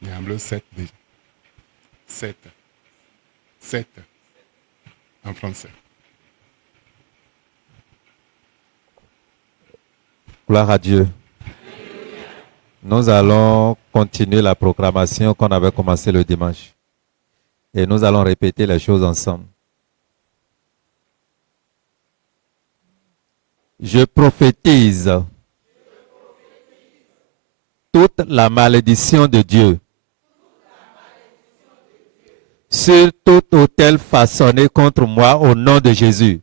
Diablo 7 déjà. 7. 7. En français. Gloire à Dieu. Nous allons continuer la proclamation qu'on avait commencé le dimanche. Et nous allons répéter les choses ensemble. Je prophétise toute la malédiction de Dieu sur tout autel façonné contre moi au nom de Jésus.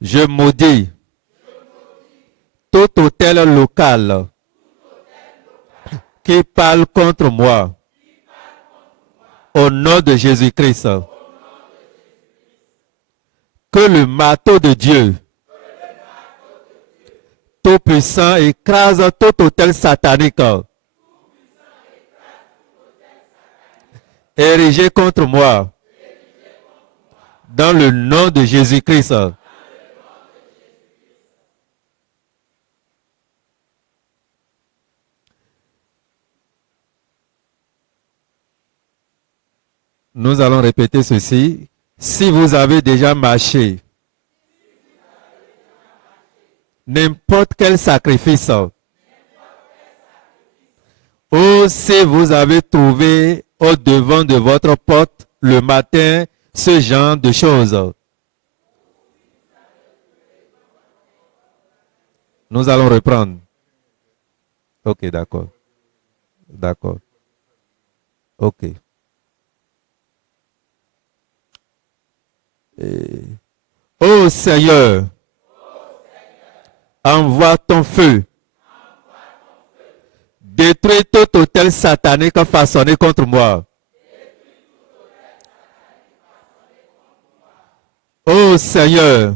Je maudis tout autel local qui parle contre moi au nom de Jésus-Christ. Que le marteau de Dieu Tout-Puissant écrase tout autel satanique érigé contre moi dans le nom de Jésus-Christ. Nous allons répéter ceci. Si vous avez déjà marché n'importe quel sacrifice, ou si vous avez trouvé au devant de votre porte le matin ce genre de choses, nous allons reprendre. Ok, d'accord. D'accord. Ok. Ô Seigneur, envoie ton feu. Détruis tout autel satanique façonné contre moi. Ô Seigneur,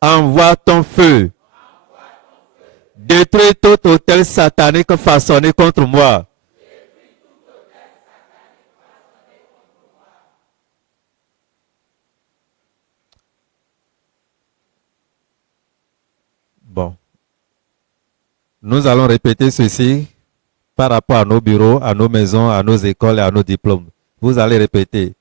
envoie ton feu. Détruis tout autel satanique façonné contre moi. Bon. Nous allons répéter ceci par rapport à nos bureaux, à nos maisons, à nos écoles et à nos diplômes. Vous allez répéter.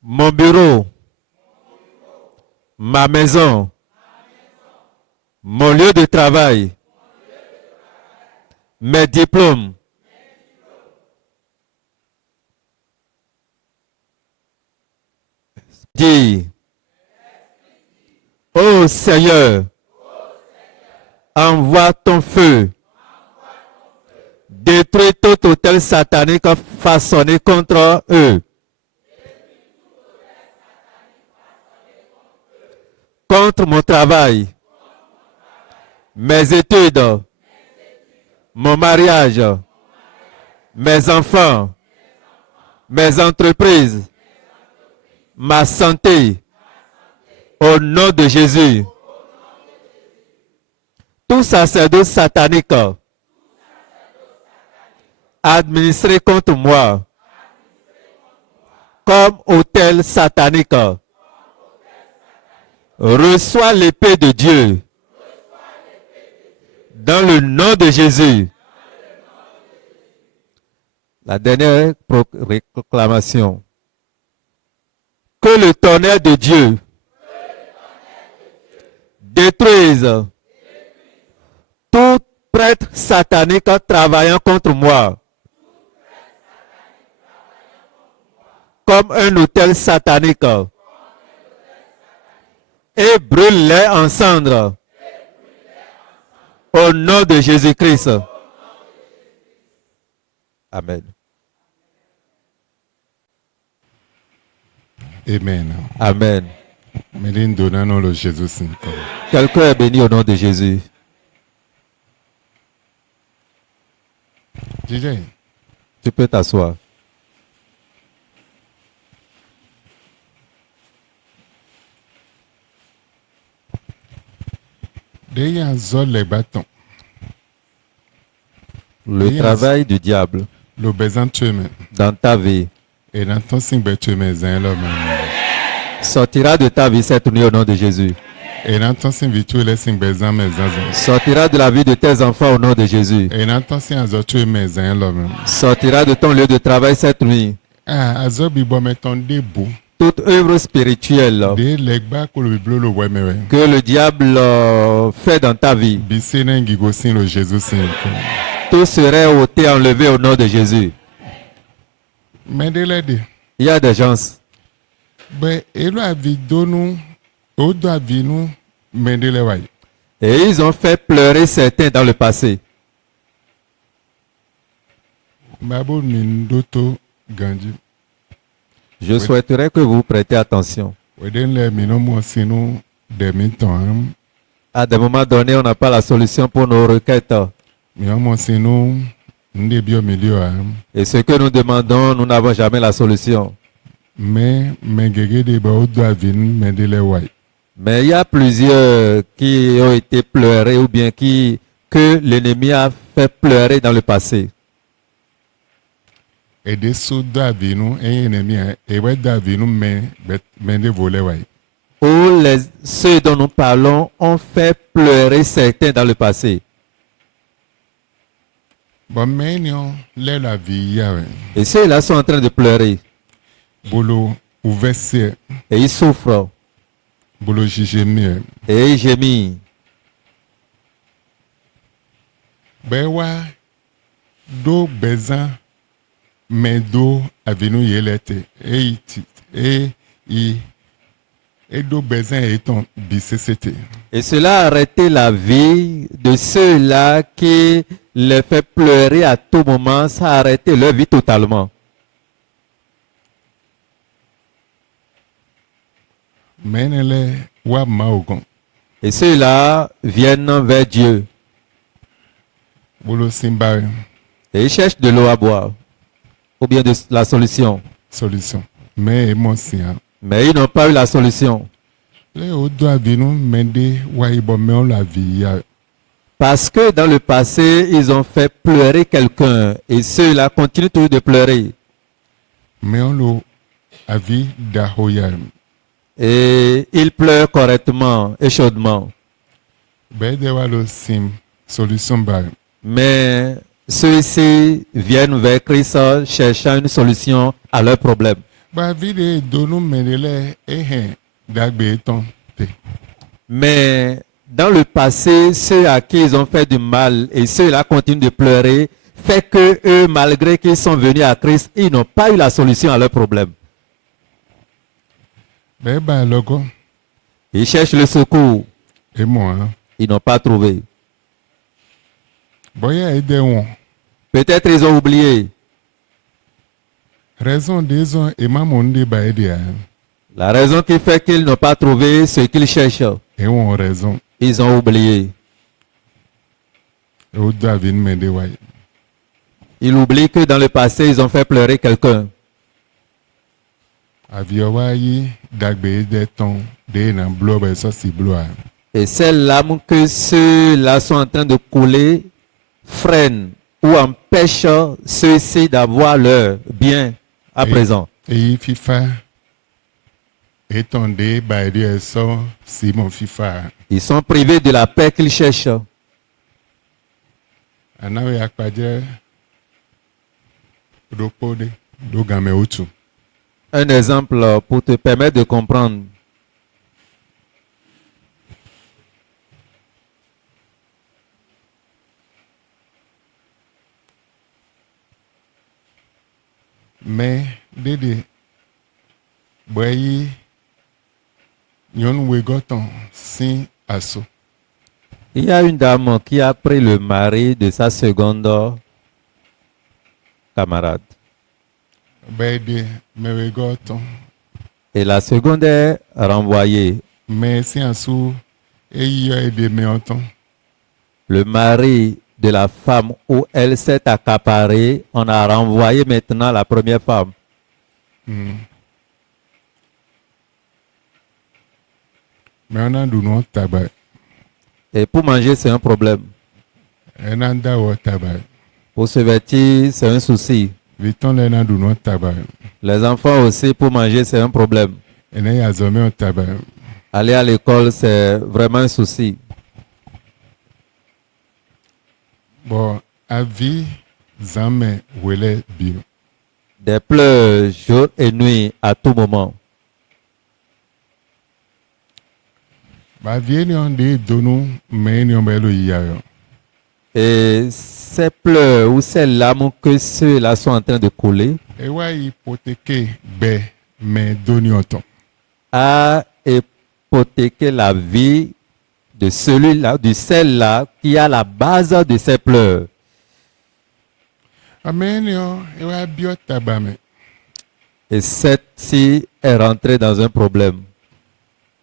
Mon bureau, ma maison, mon lieu de travail, mes diplômes, dis, ô Seigneur, envoie ton feu, détruis tout autel satanique façonné contre eux, contre mon travail, mes études, mon mariage, mes enfants, mes entreprises, ma santé, au nom de Jésus. Tout sacerdoce satanique administré contre moi comme autel satanique reçoit l'épée de Dieu dans le nom de Jésus. La dernière proclamation. Que le tonnerre de Dieu détruise tout prêtre satanique travaillant contre moi comme un autel satanique et brûle-les en cendres au nom de Jésus-Christ. Amen. Amen. Amen. Méline donnant le Jésus Saint. Quelqu'un est béni au nom de Jésus. DJ. Tu peux t'asseoir. Déjà zol les bâtons. Le travail du diable Le besoin de tuer. dans ta vie Et dans ton signe de tuer mes l'homme. Sortira de ta vie cette nuit au nom de Jésus. Et n'entend sin vitu les sin bezan mes zazan. Sortira de la vie de tes enfants au nom de Jésus. Et n'entend sin azotu mes zan l'homme. Sortira de ton lieu de travail cette nuit. Ah, azobi bo meton debout. Toute œuvre spirituelle De legba ko le biblo le ouais mais ouais. que le diable fait dans ta vie, Bisi nengi go sin le Jésus sin. tout serait ôté, enlevé au nom de Jésus. Mais de l'aide. Il y a des gens, Ben, elo avi donu, odo avi nou, mais de le ouais. et ils ont fait pleurer certains dans le passé. Babo mindoto ganji. Je souhaiterais que vous prêtez attention. Weden le minomo sinu de minton. À des moments donnés, on n'a pas la solution pour nos requêtes. Minomo sinu nde bio milio. Et ce que nous demandons, nous n'avons jamais la solution. Mais gege de ba odo avi nou, mais de le ouais. Mais il y a plusieurs qui ont été pleurés ou bien que l'ennemi a fait pleurer dans le passé. Et de sous d'avi nou, et ennemi, et ouais d'avi nou, mais de voler ouais. Où ceux dont nous parlons ont fait pleurer certains dans le passé. Bon, mais non, la vie, ouais. Et ceux-là sont en train de pleurer. Bolo, ouvert, Et ils souffrent. bolo jijemi. Et ils gémissent. Bewa, do bezan, mais do avinu yelete. Et do bezan eton bisesete. Et cela a arrêté la vie de ceux-là qui les fait pleurer à tout moment. Ça a arrêté leur vie totalement. Menele, wa maogon. Et ceux-là viennent vers Dieu. Bolo simbare, Et ils cherchent de l'eau à boire. Ou bien de la solution. solution. Mais émotion. Mais ils n'ont pas eu la solution. Le odo avinu, mende, wa ibo meon la vie. Parce que dans le passé, ils ont fait pleurer quelqu'un. Et ceux-là continuent toujours de pleurer. Meon lo avi da hoya. Et ils pleurent correctement et chaudement. Bede wa lo sim, solution bare. Mais ceux-ci viennent vers Christ cherchant une solution à leurs problèmes. Ba vide donu menele, dagbe eton te. Mais dans le passé, ceux à qui ils ont fait du mal et ceux-là continuent de pleurer, fait que eux, malgré qu'ils sont venus à Christ, ils n'ont pas eu la solution à leurs problèmes. Ben ba logo, Ils cherchent le secours, et moi, ils n'ont pas trouvé. boya ede won. Peut-être ils ont oublié. Raison des gens et maman de ba ede La raison qui fait qu'ils n'ont pas trouvé ce qu'ils cherchent, et on raison. ils ont oublié. Et au David mende wa. Ils oublient que dans le passé, ils ont fait pleurer quelqu'un. Avio wa yi dagbe ede ton de na blo ba so si blo a. Et ces larmes que ceux-là sont en train de couler freinent ou empêchent ceux-ci d'avoir leur bien à présent. Et yi fifa eton de ba ede so si mon fifa. Ils sont privés de la paix qu'ils cherchent. Anawe akpaje do pode do game otu. Un exemple pour te permettre de comprendre. Mais dede boyi nyon we goton sin aso. Il y a une dame qui a pris le mari de sa seconde camarade. Bede me we goton. Et la seconde est renvoyée. Mais sin aso e yo ede me onton. Le mari de la femme où elle s'est accaparée, on a renvoyé maintenant la première femme. Mais on a du non tabac. Et pour manger, c'est un problème. On a da tabac. Pour se vêtir, c'est un souci. Viton le na du non tabac. Les enfants aussi, pour manger, c'est un problème. Et là, il y a zombie au tabac. Aller à l'école, c'est vraiment un souci. Bon, avis, jamais, wele, bio. Des pleurs jour et nuit à tout moment. Bah, viens, on dit, donou, mais on va le yayo. Et ces pleurs ou ces larmes que ceux-là sont en train de couler Et ouais, hypothéquer, bé, mais donne autant. a hypothéqué la vie de celui-là, de celle-là qui a la base de ces pleurs. Amen, yo, et ouais, bio tabac, mais. Et cette-ci est rentrée dans un problème.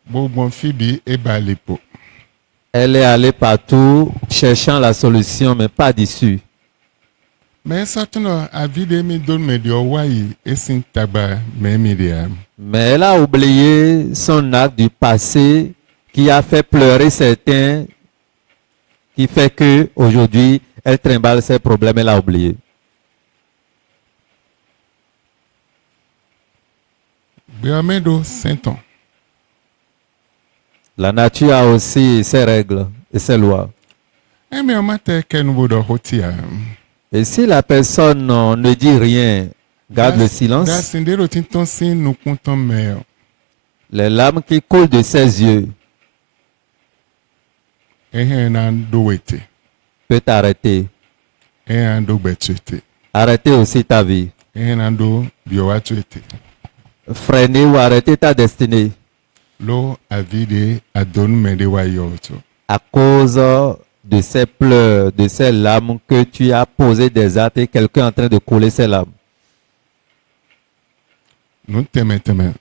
Bon, fibi, et balipo. Elle est allée partout cherchant la solution, mais pas d'issue. Mais certainement, avis de me donne, mais du Hawaii, et sin tabac, mais médiam. Mais elle a oublié son acte du passé qui a fait pleurer certains, qui fait que aujourd'hui elle trimballe ses problèmes, elle a oublié. Béamedo, 5 ans. La nature a aussi ses règles et ses lois. Eh, mais on m'a dit que nous voulons retirer. Et si la personne ne dit rien, garde le silence, D'ascender au tinton, si nous comptons meilleur. les larmes qui coulent de ses yeux Et un douete. peut t'arrêter. Et un do betuete. Arrêter aussi ta vie. Et un do bioatuete. Freiner ou arrêter ta destinée Lo avide adon mede wayoto. à cause de ces pleurs, de ces larmes que tu as posé des actes et quelqu'un est en train de couler ses larmes. Nous temeteme.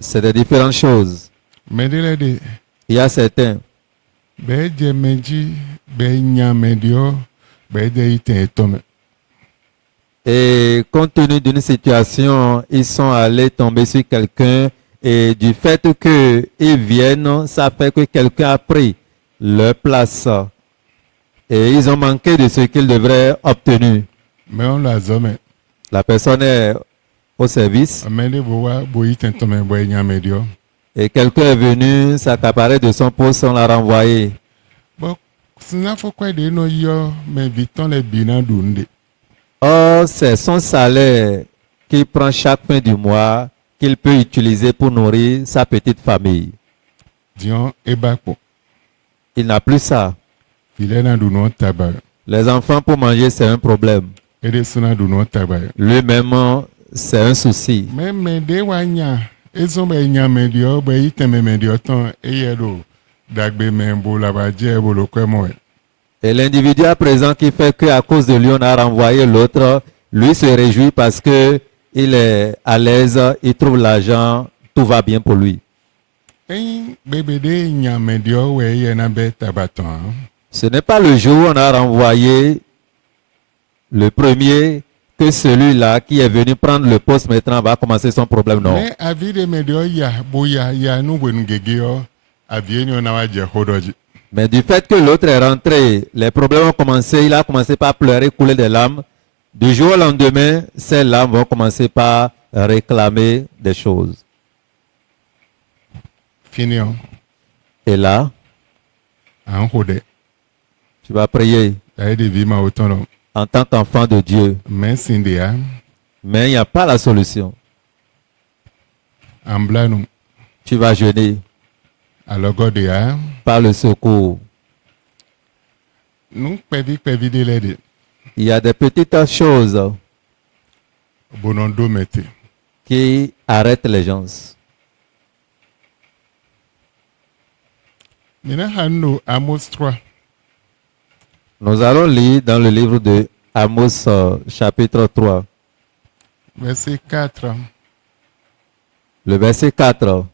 C'est des différentes choses. Medelede. Il y a certains, Be jemeji. Be nyamedio. Be de ite etome. et compte tenu d'une situation, ils sont allés tomber sur quelqu'un et du fait qu'ils viennent, ça fait que quelqu'un a pris leur place et ils ont manqué de ce qu'ils devraient obtenir. Mais on l'a zome. La personne est au service Amende boa boite etome boy nyamedio. et quelqu'un est venu s'accaparer de son poste, on l'a renvoyé. Bon, sinon faut quoi de no yo, mais viton les binan dunde. Or, c'est son salaire qu'il prend chaque fin du mois qu'il peut utiliser pour nourrir sa petite famille. Dion ebako. Il n'a plus ça. Il est dans du tabac. Les enfants pour manger, c'est un problème. Et de sona du tabac. Lui-même, c'est un souci. Mais de wanya. Ils ont ben nyamedio, ben iteme medio ton, et yelo. Dagbe membo la badje bolo kwemoe. Et l'individu à présent qui fait qu'à cause de lui, on a renvoyé l'autre, lui se réjouit parce que il est à l'aise, il trouve l'argent, tout va bien pour lui. Eh, bébé de nyamedio, ouais, y'en be tabaton. Ce n'est pas le jour où on a renvoyé le premier que celui-là qui est venu prendre le poste maintenant va commencer son problème, non. Mais avis de medio ya, boya, ya, nous wenugegeo, avienyo na waje hodoji. Mais du fait que l'autre est rentré, les problèmes ont commencé, il a commencé par pleurer, couler des larmes. Du jour au lendemain, ces larmes vont commencer par réclamer des choses. Finion, Et là, en hode. tu vas prier T'as de vima autonome. en tant qu'enfant de Dieu. Mais sindia, Mais il n'y a pas la solution. en blanc, Tu vas jeûner alors godea, par le secours. nous pevi de l'aide. Il y a des petites choses Bonondo mette. qui arrêtent les gens. Mina hano Amos 3, Nous allons lire dans le livre de Amos chapitre 3, verset 4. le verset 4.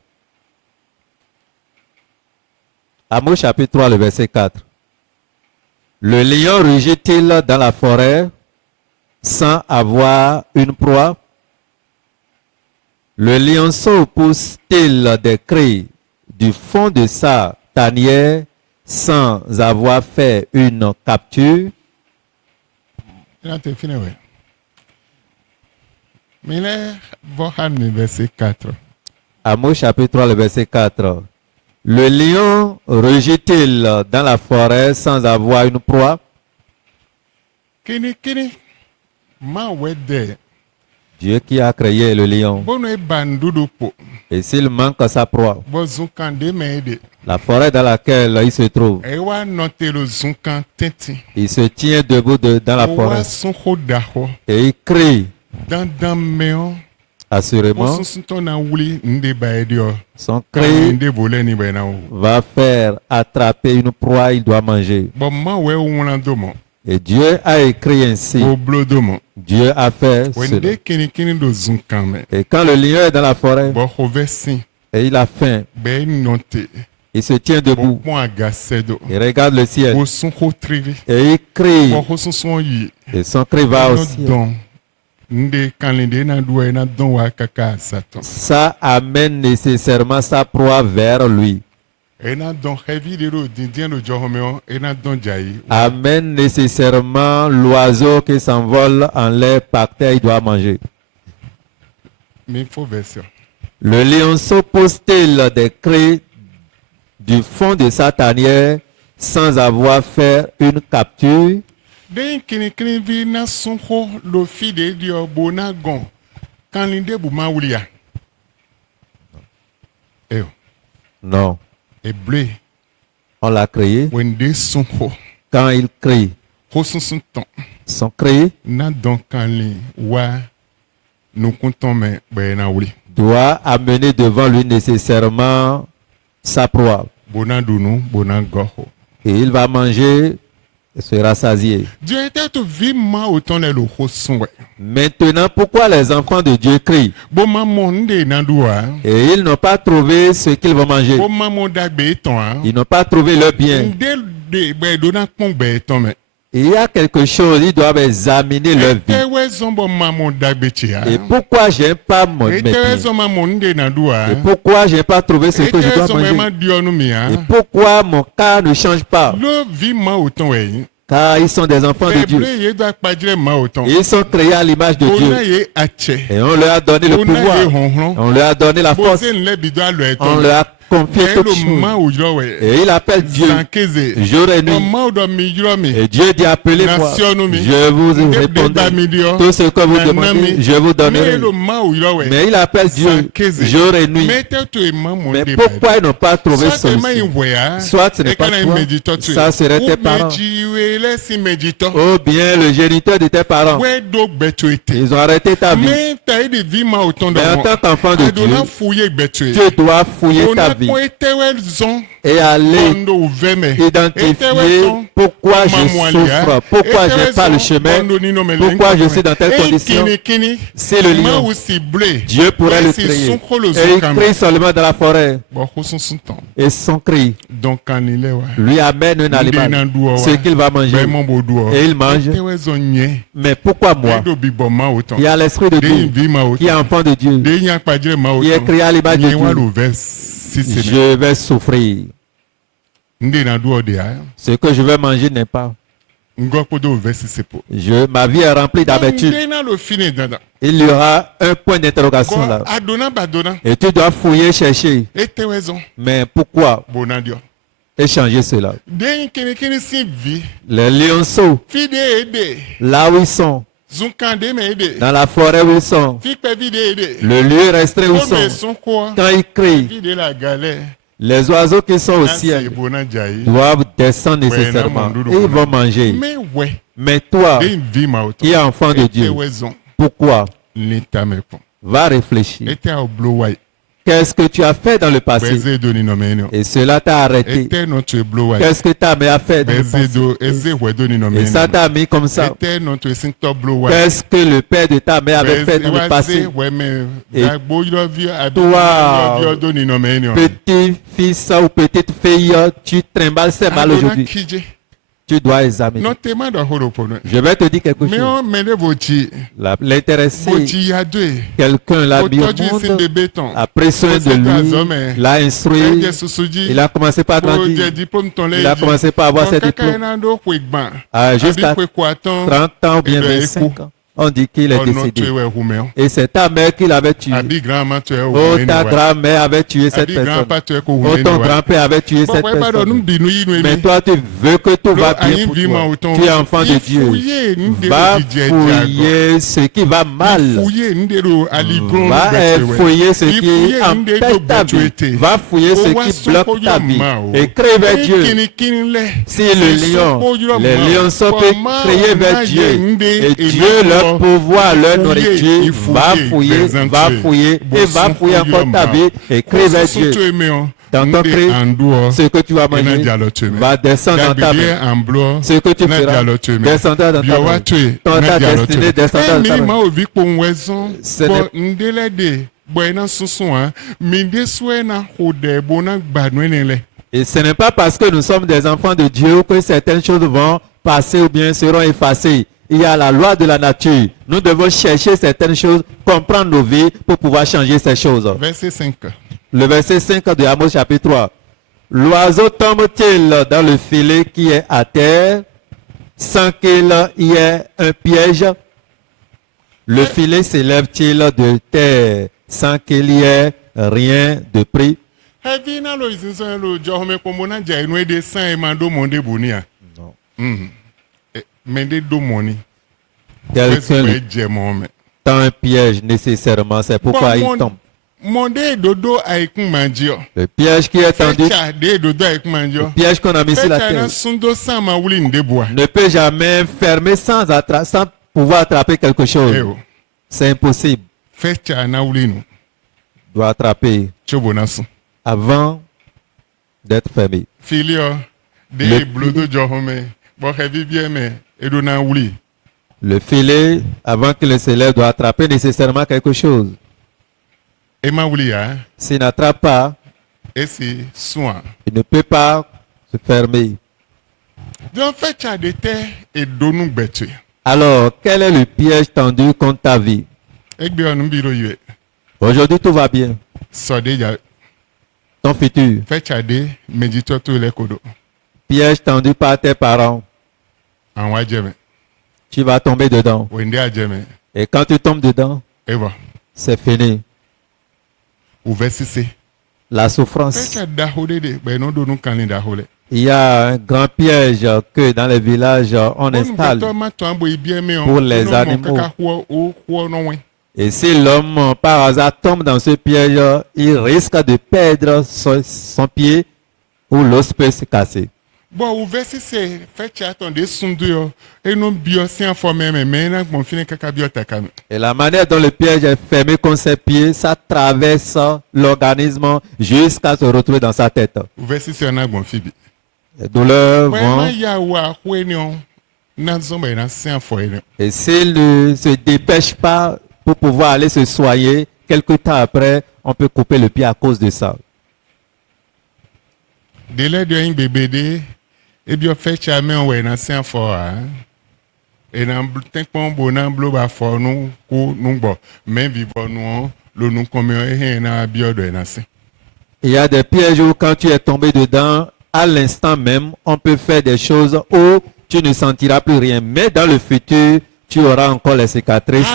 Amos chapitre 3, le verset 4. Le lion rugit-il dans la forêt sans avoir une proie? Le lionceau pousse-t-il des cris du fond de sa tanière sans avoir fait une capture? Là, t'es fini, ouais. Mais là, vohan verset 4. Amos chapitre 3, le verset 4. Le lion rugit-il dans la forêt sans avoir une proie? Kini kini. Ma wede. Dieu qui a créé le lion. Bono e bandudu po. Et s'il manque sa proie, Bo zunkan de mede. la forêt dans laquelle il se trouve, E wa note lo zunkan tenti. il se tient debout dans la O wa forêt son ho daho. et il crie Dan meon. assurément. O sun na wuli nde ba edio. Son Kri cri nde vole ni ba na o. va faire attraper une proie, il doit manger. Bo ma we wona domo. Et Dieu a écrit ainsi. O blo domo. Dieu a fait cela. Wende kini kini do zunkan me. Et quand le lion est dans la forêt Bo ho vesi. et il a faim, Be note. il se tient Bo debout pon agasedo. et regarde le ciel. Bo sun ho trivi. Et il crie. Bo ho sun son yi. Et son cri va au ciel. Don. Nde kanlinde na duwe na don wa kaka saton. Ça amène nécessairement sa proie vers lui. E na don heavy de ro dindien do johomeo e na don jayi. Amène nécessairement l'oiseau qui s'envole en l'air par terre, il doit manger. Mi fo version. Le lionceau pose-t-il des cris du fond de sa tanière sans avoir fait une capture? Den kini kini vi na sun ho lo fi de dio bona gon. Kanlinde bu ma wulia. Eyo. Non. E bleu. On l'a créé. Wende sun ho. Quand il crie, Ho sun sun ton. son cri Na don kanli wa nou konton me be na wuli. doit amener devant lui nécessairement sa proie. Bona dunu, bona goho. Et il va manger et se rassasier. Dieu était tout vivement autant les lo ho sun we. Maintenant, pourquoi les enfants de Dieu crient? Bo maman nde na doua. Et ils n'ont pas trouvé ce qu'ils vont manger. Bo maman dagbe ton hein. Ils n'ont pas trouvé leur bien. Nde de be do na pon be ton me. Et il y a quelque chose, ils doivent examiner leur Ete vie. we zon bo maman dagbe chi ha. Et pourquoi je n'ai pas mes Ete we biens? zon maman nde na doua. Et pourquoi je n'ai pas trouvé ce que je Ete dois zon ma manger? dio nou mi ha. Et pourquoi mon cas ne change pas? Lo vivement autant we. Car ils sont des enfants de E Dieu. bleu ye do akpadire ma autant. Ils sont créés à l'image de Ona Dieu. ye ache. Et on leur a donné le Ona pouvoir. ye honhon. On leur a donné la force. Bose nle bido alo On eton. leur a confié E toutes lo choses. ma ojo we. Et il appelle Dieu Zankeze. jour et O nuit. ma odo mi juro mi. Et Dieu dit appelez-moi. Nation nous, Je vous répondrai. Tout ce que vous demandez, je vous donnerai. Mais il appelle Dieu jour et nuit. Mais pourquoi ils n'ont pas trouvé solution? Soit ce n'est pas toi, ça serait tes parents. Ou bien le géniteur de tes parents. Ils ont arrêté ta vie. Mais en tant qu'enfant de Dieu, tu dois fouiller ta vie et aller identifier pourquoi je souffre, pourquoi je n'ai pas le chemin, pourquoi je suis dans telle condition. C'est le lion. Dieu pourrait le créer. Et il crie seulement dans la forêt. Et son cri lui amène un animal, ce qu'il va manger. Et il mange. Mais pourquoi moi, qui a l'esprit de Dieu, qui est enfant de Dieu, qui est créé à l'image de Dieu, je vais souffrir. Ce que je vais manger n'est pas. Ma vie est remplie d'habitude. Il y aura un point d'interrogation là. Et tu dois fouiller, chercher. Mais pourquoi échanger cela? Les lionceaux, là où ils sont, dans la forêt où ils sont, le lieu restreint où ils sont, quand ils crient, les oiseaux qui sont au ciel doivent descendre nécessairement. Et ils vont manger. Mais toi, qui es enfant de Dieu, pourquoi? Va réfléchir. Qu'est-ce que tu as fait dans le passé? Et cela t'a arrêté. Qu'est-ce que ta mère a fait dans le passé? Et ça t'a mis comme ça. Qu'est-ce que le père de ta mère avait fait dans le passé? Et toi, petit fils ou petite fille, tu trimbales ces mal aujourd'hui. Tu dois examiner. Je vais te dire quelque chose. L'intéressé, quelqu'un l'a mis au monde, a pris soin de lui, l'a instruit, il a commencé par grandir, il a commencé par avoir ses diplômes. Jusqu'à 30 ans ou bien 25 ans. On dit qu'il est Ono décédé. tue we humeo. Et c'est ta mère qui l'avait tué. Abi grand-maman tue Oh, humeo. ta grand-mère avait tué cette Abi personne. grand-papa tue ko Oh, humeo. ton grand-père avait tué Bon, cette ouais, pardon, nous personne. binu yinu Mais emi. toi, tu veux que tout va Lo, bien ayin pour vi ma toi. autant. Tu es enfant de Dieu. Fouiller, nous Va déro di dje diago. fouiller ce qui va mal. Fouiller, nous déro aliglon. Va fouiller ce qui Fouiller, nous empêche déro ta vie. betuete. Va fouiller ce qui bloque ta vie. Et crie vers Dieu. Si le lion, les lions sont crier vers Dieu. Et Dieu, leur pouvoir, leur nourriture, va fouiller, et va fouiller encore ta vie. Et crie vers Dieu. Dans ton cri, ce que tu vas manger va descendre dans ta main. Ce que tu feras descendra dans ta main. Ta destinée descendra dans ta main. Ce n'est- Et ce n'est pas parce que nous sommes des enfants de Dieu que certaines choses vont passer ou bien seront effacées. Il y a la loi de la nature. Nous devons chercher certaines choses, comprendre nos vies pour pouvoir changer ces choses. Verset 5. Le verset 5 de Amos chapitre 3. L'oiseau tombe-t-il dans le filet qui est à terre sans qu'il y ait un piège? Le filet s'élève-t-il de terre sans qu'il y ait rien de pris? Non. Mende do money. Quelqu'un lui tend un piège nécessairement, c'est pourquoi il tombe. Le piège qui est tendu, le piège qu'on a mis sur la terre, ne peut jamais fermer sans pouvoir attraper quelque chose. C'est impossible. Doit attraper avant d'être fermé. Le filet, avant qu'il se lève, doit attraper nécessairement quelque chose. S'il n'attrape pas, il ne peut pas se fermer. Alors, quel est le piège tendu contre ta vie? Aujourd'hui, tout va bien. Ton futur. Piège tendu par tes parents. Tu vas tomber dedans. Et quand tu tombes dedans, c'est fini. La souffrance. Il y a un grand piège que dans les villages on installe pour les animaux. Et si l'homme par hasard tombe dans ce piège, il risque de perdre son pied ou l'os peut se casser. Et la manière dont le piège est fermé contre ses pieds, ça traverse l'organisme jusqu'à se retrouver dans sa tête. Les douleurs vont. Et s'il ne se dépêche pas pour pouvoir aller se soigner, quelque temps après, on peut couper le pied à cause de ça. Il y a des pièges où quand tu es tombé dedans, à l'instant même, on peut faire des choses où tu ne sentiras plus rien. Mais dans le futur, tu auras encore les cicatrices.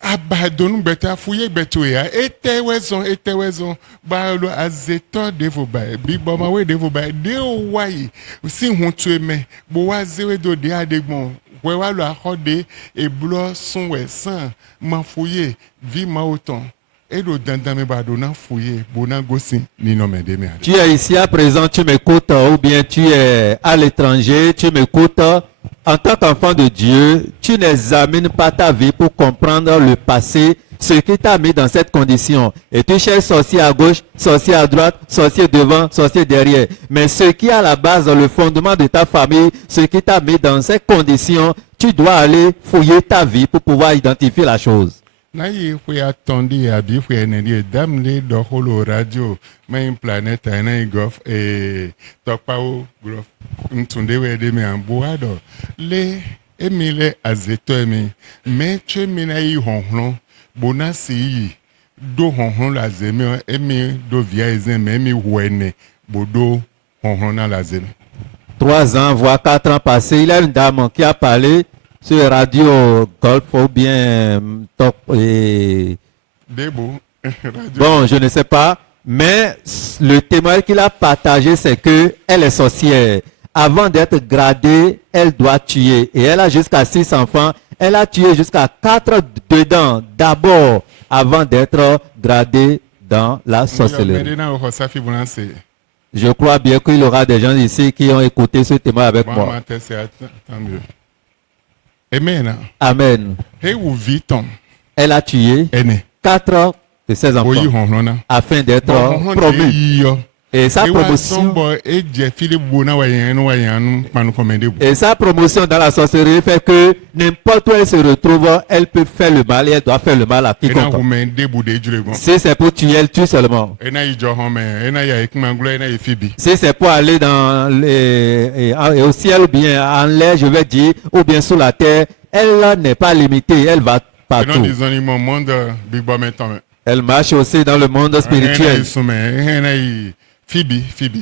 Abadonu beta fouye betoya etewezon ba azeto devoba biboma we devoba de wai si huntu eme bo wa zewe do de adegbon we wa lo akode e blo sunwe san ma fouye vi ma autant et le dandame badona fouye bona gosi ni no me de me. Tu es ici à présent, tu m'écoutes ou bien tu es à l'étranger, tu m'écoutes. En tant qu'enfant de Dieu, tu n'examines pas ta vie pour comprendre le passé, ce qui t'a mis dans cette condition. Et tu cherches sorcier à gauche, sorcier à droite, sorcier devant, sorcier derrière. Mais ce qui est à la base, le fondement de ta famille, ce qui t'a mis dans cette condition, tu dois aller fouiller ta vie pour pouvoir identifier la chose. Nayi fwe attondi abi fwe enedi damle do holo radio main planet na gof tokpao grof ntunde we de me amboado le emile azeto emi me chemi na yi honhon bonasi yi do honhon la zeme emi do via ezen me mi wene bodo honhon na la zeme. 3 ans, voire 4 ans passés, il y a une dame qui a parlé sur Radio Golf ou bien Top. Debo. Radio. Bon, je ne sais pas, mais le témoignage qu'il a partagé, c'est que elle est sorcière. Avant d'être gradée, elle doit tuer. Et elle a jusqu'à 6 enfants. Elle a tué jusqu'à 4 dedans, d'abord, avant d'être gradée dans la sorcellerie. Maintenant, au Hosafi Boulansé. Je crois bien qu'il y aura des gens ici qui ont écouté ce témoignage avec moi. Bon, c'est tant mieux. Amen. Amen. Et où vit-on? Elle a tué Ene. 4 de ses enfants Oyi honrona. afin d'être Bon, promu. yo. Et sa promotion, Et Philippe Bona Wayanu, Manu Komende. et sa promotion dans la sorcellerie fait que n'importe où elle se retrouve, elle peut faire le mal et elle doit faire le mal à Ena quiconque. Humende Boudé Julegon. Si c'est pour tuer, elle tue seulement. Ena Ijohome, Ena Yaikmanglo, Ena Phoebe. Si c'est pour aller dans et au ciel ou bien en l'air, je vais dire, ou bien sous la terre, elle n'est pas limitée, elle va Non, partout. disons, il monde Big Bob maintenant. Elle marche aussi dans le monde spirituel. Phoebe,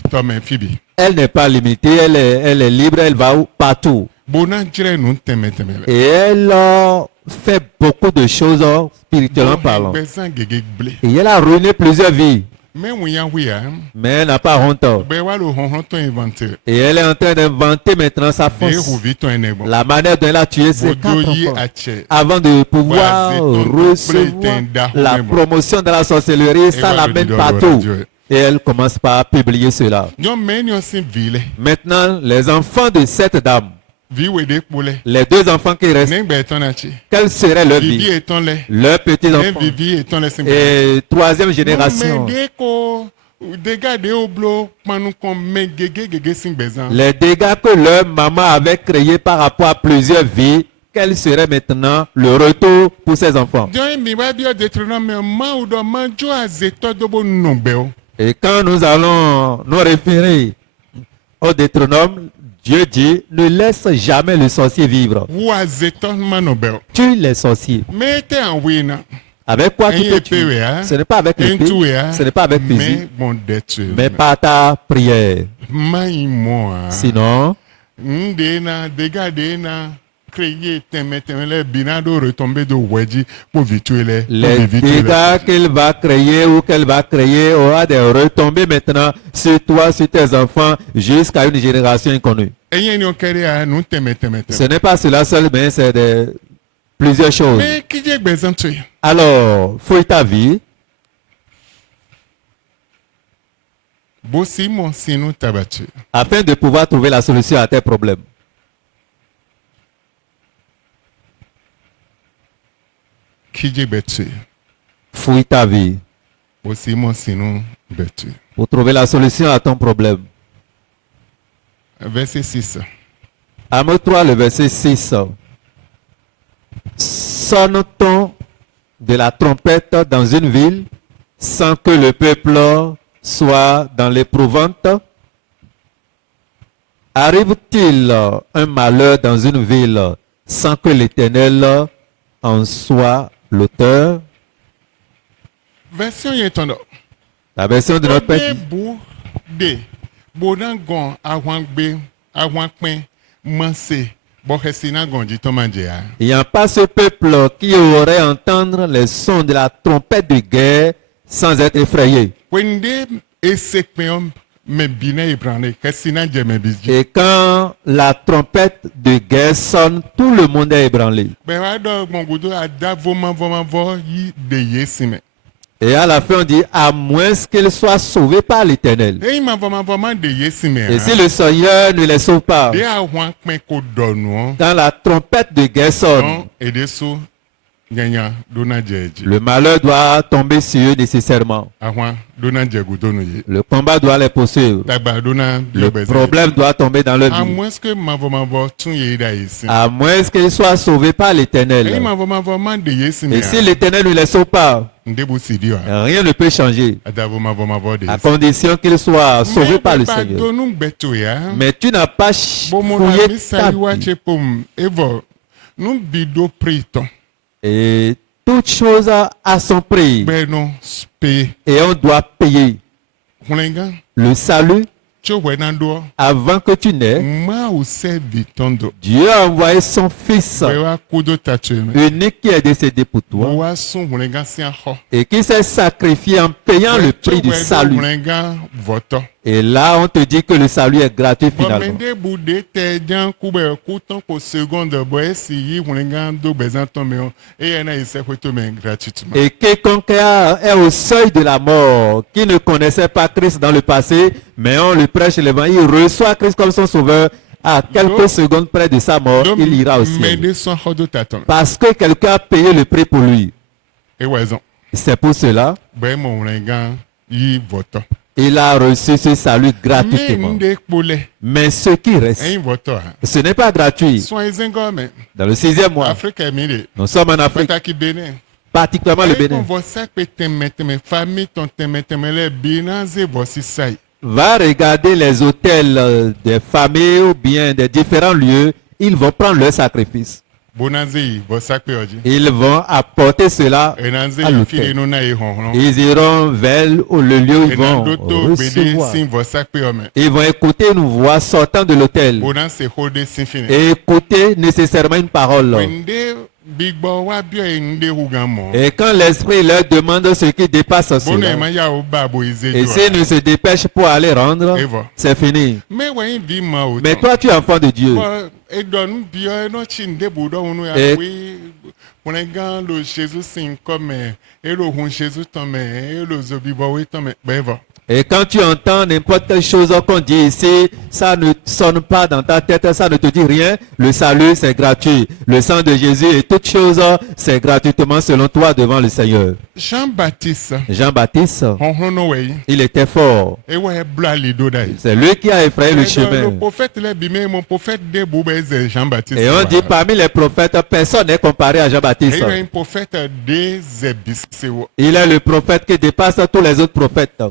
Tom et Phoebe. Elle n'est pas limitée, elle est libre, elle va partout. Bona Jire nous teme. Et elle fait beaucoup de choses spirituellement parlant. Et elle a ruiné plusieurs vies. Mais oui, oui, Mais elle n'a pas honte. ben voilà, on a inventé. Et elle est en train d'inventer maintenant sa Et force. où vit-on un ébon? La manière dont elle a tué ses 4 Bodoyi enfants. Ache. Avant de pouvoir Ouais, c'est ton recevoir complet la d'un promotion de la sorcellerie, ça voilà, l'amène dis-donc, partout. Dieu. Et elle commence par publier cela. Non, mais nous sommes villes. Maintenant, les enfants de cette dame, Vie ou des poulets. les 2 enfants qui restent, N'est pas étonné. quelle serait leur Vivi vie? étant les. Leurs petits N'est enfants. Vivi étant les. Et 3e génération. Mais dégâts au bloc, nous comme mais gégé simbezan. Les dégâts que leur maman avait créés par rapport à plusieurs vies, quel serait maintenant le retour pour ces enfants? Dieu mi va bien détruire mais ma ou do manjo azeto do bon nombeo. Et quand nous allons nous référer au Deutéronome, Dieu dit, ne laisse jamais le sorcier vivre. Ou azeto manobeo. Tue les sorciers. Mais t'es en wina. Avec quoi tu Et peux épée, tuer? hein? Ce n'est pas avec l'épée, ce n'est pas avec fusil, Mais bon détruire. mais par ta prière. Maïmoa. Sinon, Ndena, dégâts na créer teme les binado retomber de wedji pour vituer les dégâts qu'il va créer ou qu'elle va créer aura des retombées maintenant sur toi, sur tes enfants, jusqu'à une génération inconnue. Et nous carré nous teme. Ce n'est pas cela seul, mais c'est plusieurs choses. Mais qui j'ai besoin de toi? Alors, fouille ta vie, Bossi mon sinou tabattu. afin de pouvoir trouver la solution à tes problèmes. Qui j'ai battu? Fouille ta vie Bossi mon sinou battu. pour trouver la solution à ton problème. Verset 6. Amos 3, le verset 6. Sonne-t-on de la trompette dans une ville sans que le peuple soit dans l'épouvante? Arrive-t-il un malheur dans une ville sans que l'Éternel en soit l'auteur? Version yetondo. La version de notre père. Bou de. Bodangon awangbe awangpen manse. Bohesina gondi tomandjea. Il n'y a pas ce peuple qui aurait entendre les sons de la trompette de guerre sans être effrayé. Wende esekpeom me bine ibrane. Hesina jeme bizji. Et quand la trompette de guerre sonne, tout le monde est ébranlé. Bewado mongudo ada voman vo yi de yesime. Et à la fin, on dit, à moins qu'il soit sauvé par l'Éternel. Hey ma voman de yesime. Et si le Seigneur ne les sauve pas, De awangpen ko donu. quand la trompette de guerre sonne, Non, edeso nyanya dona jeji. le malheur doit tomber sur eux nécessairement. Ahwan dona jegu donu ye. Le combat doit les poursuivre. Dagba dona Le biobeze. problème doit tomber dans leur À vie. moins que ma voman tun ye da yesi. À moins qu'ils soient sauvés par Hey l'Éternel. ma voman de yesime. Et si l'Éternel ne les sauve pas, Ndebu sidi wa. rien ne peut changer. Ada voman de À yesi. condition qu'ils soient sauvés par le Seigneur. donu beto ya. Mais tu n'as pas Bomona fouillé ta misali vie. wache pom evo. Nu bido priton. Et toute chose a son prix. Beno spe. Et on doit payer. Hulenga. Le salut tso wɛ na do Avant que tu naies, ma o sɛ vi tɔn do Dieu a envoyé son Fils bɛ wa ko do ta tso mɛ unique qui est décédé pour mo toi wa sun hunɛgan sian xɔ et qui s'est sacrifié en payant le prix du salut. hunɛgan vɔtɔ Et là, on te dit que le salut est gratuit finalement. bɔmɛde bu de tɛ jan ku bɛ ku tɔn ko seconde bɔ esi yi hunɛgan do bɛzan tɔn mɛ o eya na yi sɛ ko to mɛ gratuitement. Et quiconque est au seuil de la mort, qui ne connaissait pas Christ dans le passé, mais on lui prêche l'évangile, il reçoit Christ comme son sauveur, à quelques secondes près de sa mort, il ira au ciel. mɛde sɔn xɔ do ta tɔn Parce que quelqu'un a payé le prix pour lui. ewɔ zɔn C'est pour cela bɛ mɔ hunɛgan yi vɔtɔ. il a reçu ce salut mi gratuitement. n de kpolɛ Mais ce qui reste, ɛyin vɔtɔ ha ce n'est pas gratuit. sɔn ezengɔ mɛ Dans le 6e mois, afrika mi de nous sommes en Afrique, pɛtaki benin. particulièrement le Bénin. Bénin. Você que tɛmɛtɛmɛ famille tɔn tɛmɛtɛmɛ lɛ binanze vɔ sisan. Va regarder les hôtels des familles ou bien des différents lieux, ils vont prendre leur sacrifice. Bonanze yi vɔ sakpe ɔdzi. Ils vont apporter cela Enanze à yi fi de l'hôtel. nuna ye hɔnhlɔn. Ils iront vers le lieu où ils vont Enadoto gbede recevoir. sin vɔ sakpe ɔmɛ. Ils vont écouter une voix sortant de l'hôtel Bonanze xɔ de sin fi ne. et écouter nécessairement une parole. Wende bigbɔ wa biɔ ye nu de hu gan mɔ. Et quand l'esprit leur demande ce qui dépasse Bono cela, ema ya o ba bo ize et jo. s'ils ne se dépêchent pour aller rendre, Et voilà. c'est fini. Mais wɛyin vi ma o Mais tɔn. toi, tu es enfant de Dieu. Bɔn edɔnu biɔ enɔ tsi nu de bo dɔ hunu Et- ya wi kunɛ gan lo Jésus sin kɔmɛ elo hun Jésus tɔn mɛ elo zobibɔ we tɔn mɛ gbɛ vɔ. Et quand tu entends n'importe quelle chose qu'on dit ici, ça ne sonne pas dans ta tête, ça ne te dit rien. Le salut, c'est gratuit. Le sang de Jésus et toutes choses, c'est gratuitement selon toi devant le Seigneur. Jean-Baptiste Jean-Baptiste, hɔnhlɔn no wɛyi il était fort. ewɔ ebla li do da yi. C'est lui qui a effrayé le Le chemin. prophète lɛ bi mɛ mon prophète de bo bɛ zɛ Jean-Baptiste. Et on dit parmi les prophètes, personne n'est comparé à Jean-Baptiste. Eyɔ un prophète de zɛ bisise wɔ. Il est le prophète qui dépasse tous les autres prophètes.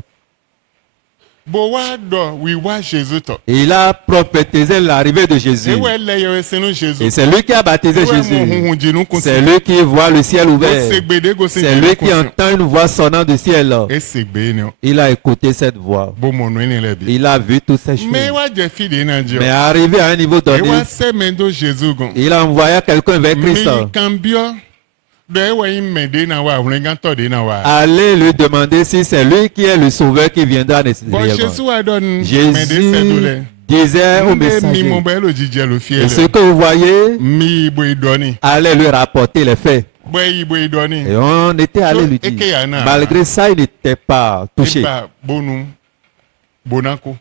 Bo wa dɔ wiwa Jésus tɔ. Il a prophétisé l'arrivée de Jésus. Ewɔ lɛ yɔ esenu Et Jésus. c'est lui qui a baptisé Ewɔ mu Jésus. huhun jinu kun C'est lui qui voit le ciel O ouvert. segbede go se C'est jinu lui qui kun entend une voix sonnant du ciel. Esegbe ni o. Il a écouté cette voix. Bo mɔnu eni lɛ bi. Il a vu toutes ces choses. Mais wa jɛ fi de na Mais jɛ. arrivé à un niveau donné, Ewa sɛmɛ do Jésus gan. il a envoyé quelqu'un vers Christ. Mi kan biɔ. Dɔ ewɔ yi mɛ de na wa ahunɛgãtɔ de na wa. Allez lui demander si c'est lui qui est le sauveur qui viendra Bɔn nécessairement. Jésus wa dɔ mɛ de sɛ do Jésus lɛ. disait au Nde mi messager, mo bɛ lo jijɛ lo fie et ce lɛ. que vous voyez, Mi bo idɔni. allez lui rapporter les faits. Bɔ yi bo idɔni. Et on était allé lui Eke dire. ya na. Malgré ça, il n'était pas touché. Eba bonu bonako.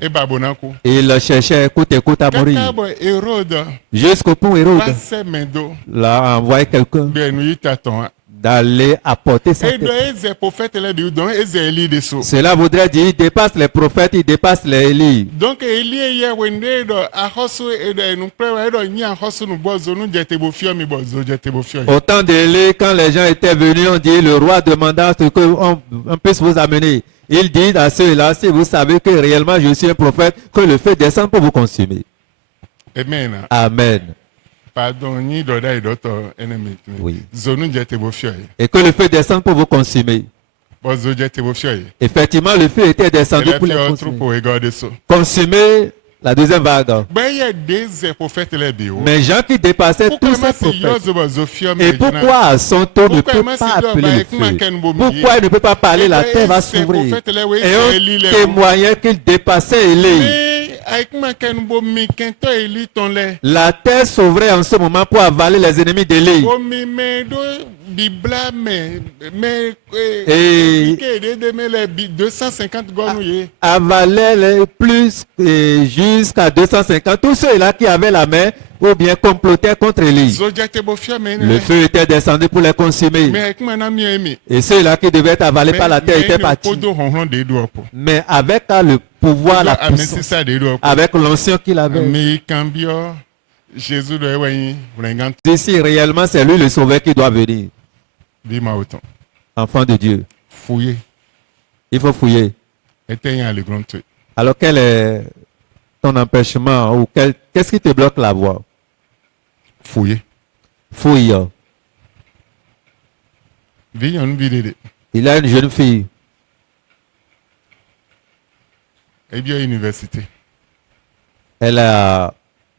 Eba bonako. Il cherchait côte à côte à Kaka mourir. bɔ Hérode. Jusqu'au point où Hérode Va sɛmɛ do. l'a envoyé quelqu'un Bɛ nu yi ta tɔn. d'aller apporter sa Et de tête. eze prophète lɛ bi donc eze Eli de so. Cela voudrait dire il dépasse les prophètes, il dépasse les Élie. Donc Eli yɛ wende dɔ ahɔso edɔ enukpɛ wa edɔ nyi ahɔso nu bɔ zo nu jɛte bo fiɔ mi bɔ zo jɛte bo fiɔ. Au temps d'Élie, quand les gens étaient venus, on dit le roi demanda ce qu'on on puisse vous amener. Il dit à ceux-là, si vous savez que réellement je suis un prophète, que le feu descend pour vous consumer. Amen. Amen. Pardon nyi dɔ da yi dɔ tɔ enemi. Oui. Zo nu jɛte bo fiɔ ye. Et que le feu descende pour vous consumer. Bɔ zo jɛte bo fiɔ ye. Effectivement, le feu était descendu Elɛ pour les fiɔ consumer. trupo egɔ de so. Consumer la deuxième vague. Bɛyɛ de ze prophète lɛ bi o. Mais gens qui dépassaient Pourquoi tous ces ma si yɔ prophètes. zo bɔ zo fiɔ mi Et gyina. pourquoi à son tour ne Pourquoi peut ma si pas dɔ appeler ba le ekuma feu? kɛnu bo mi ye. Pourquoi il ne peut pas parler? La terre va C'est s'ouvrir. prophète lɛ wo Et eze on Eli lɛ o. témoignait qu'il dépassait Élie. Mais ekuma kɛnu bo mi kɛntɔ Eli tɔn lɛ. La terre s'ouvrait en ce moment pour avaler les ennemis d'Élie. Omi mɛ do bibla mɛ Et- ike de mɛ lɛ bi 250 gɔnu ye. Avalait les plus jusqu'à 250. Tous ceux-là qui avaient la main ou bien complotaient contre Élie. Zojate bo fiɔ mɛ Le ne. feu était descendu pour les consumer. Mais ekuma na mi mi. Et ceux-là qui devaient être avalés par la terre étaient partis. Kodo hɔnhlɔn de do ɔpɔ. Mais avec le pouvoir, la puissance, Amesisa de do ɔpɔ. avec l'onction qu'il avait. Mi kan biɔ Jésus dɔ ewɔ yin wlɛngan Ici, réellement, c'est lui le sauveur qui doit venir. bi ma o tɔn. Enfant de Dieu. Fouiller. Il faut fouiller. Ɛtɛ yin ale glɔn to ye. Alors, quel est ton empêchement ou qu'est-ce qui te bloque la voie? Fouiller. Fouille. Vi yɔnu bi de de. Il a une jeune fille. Et bien, université. Elle a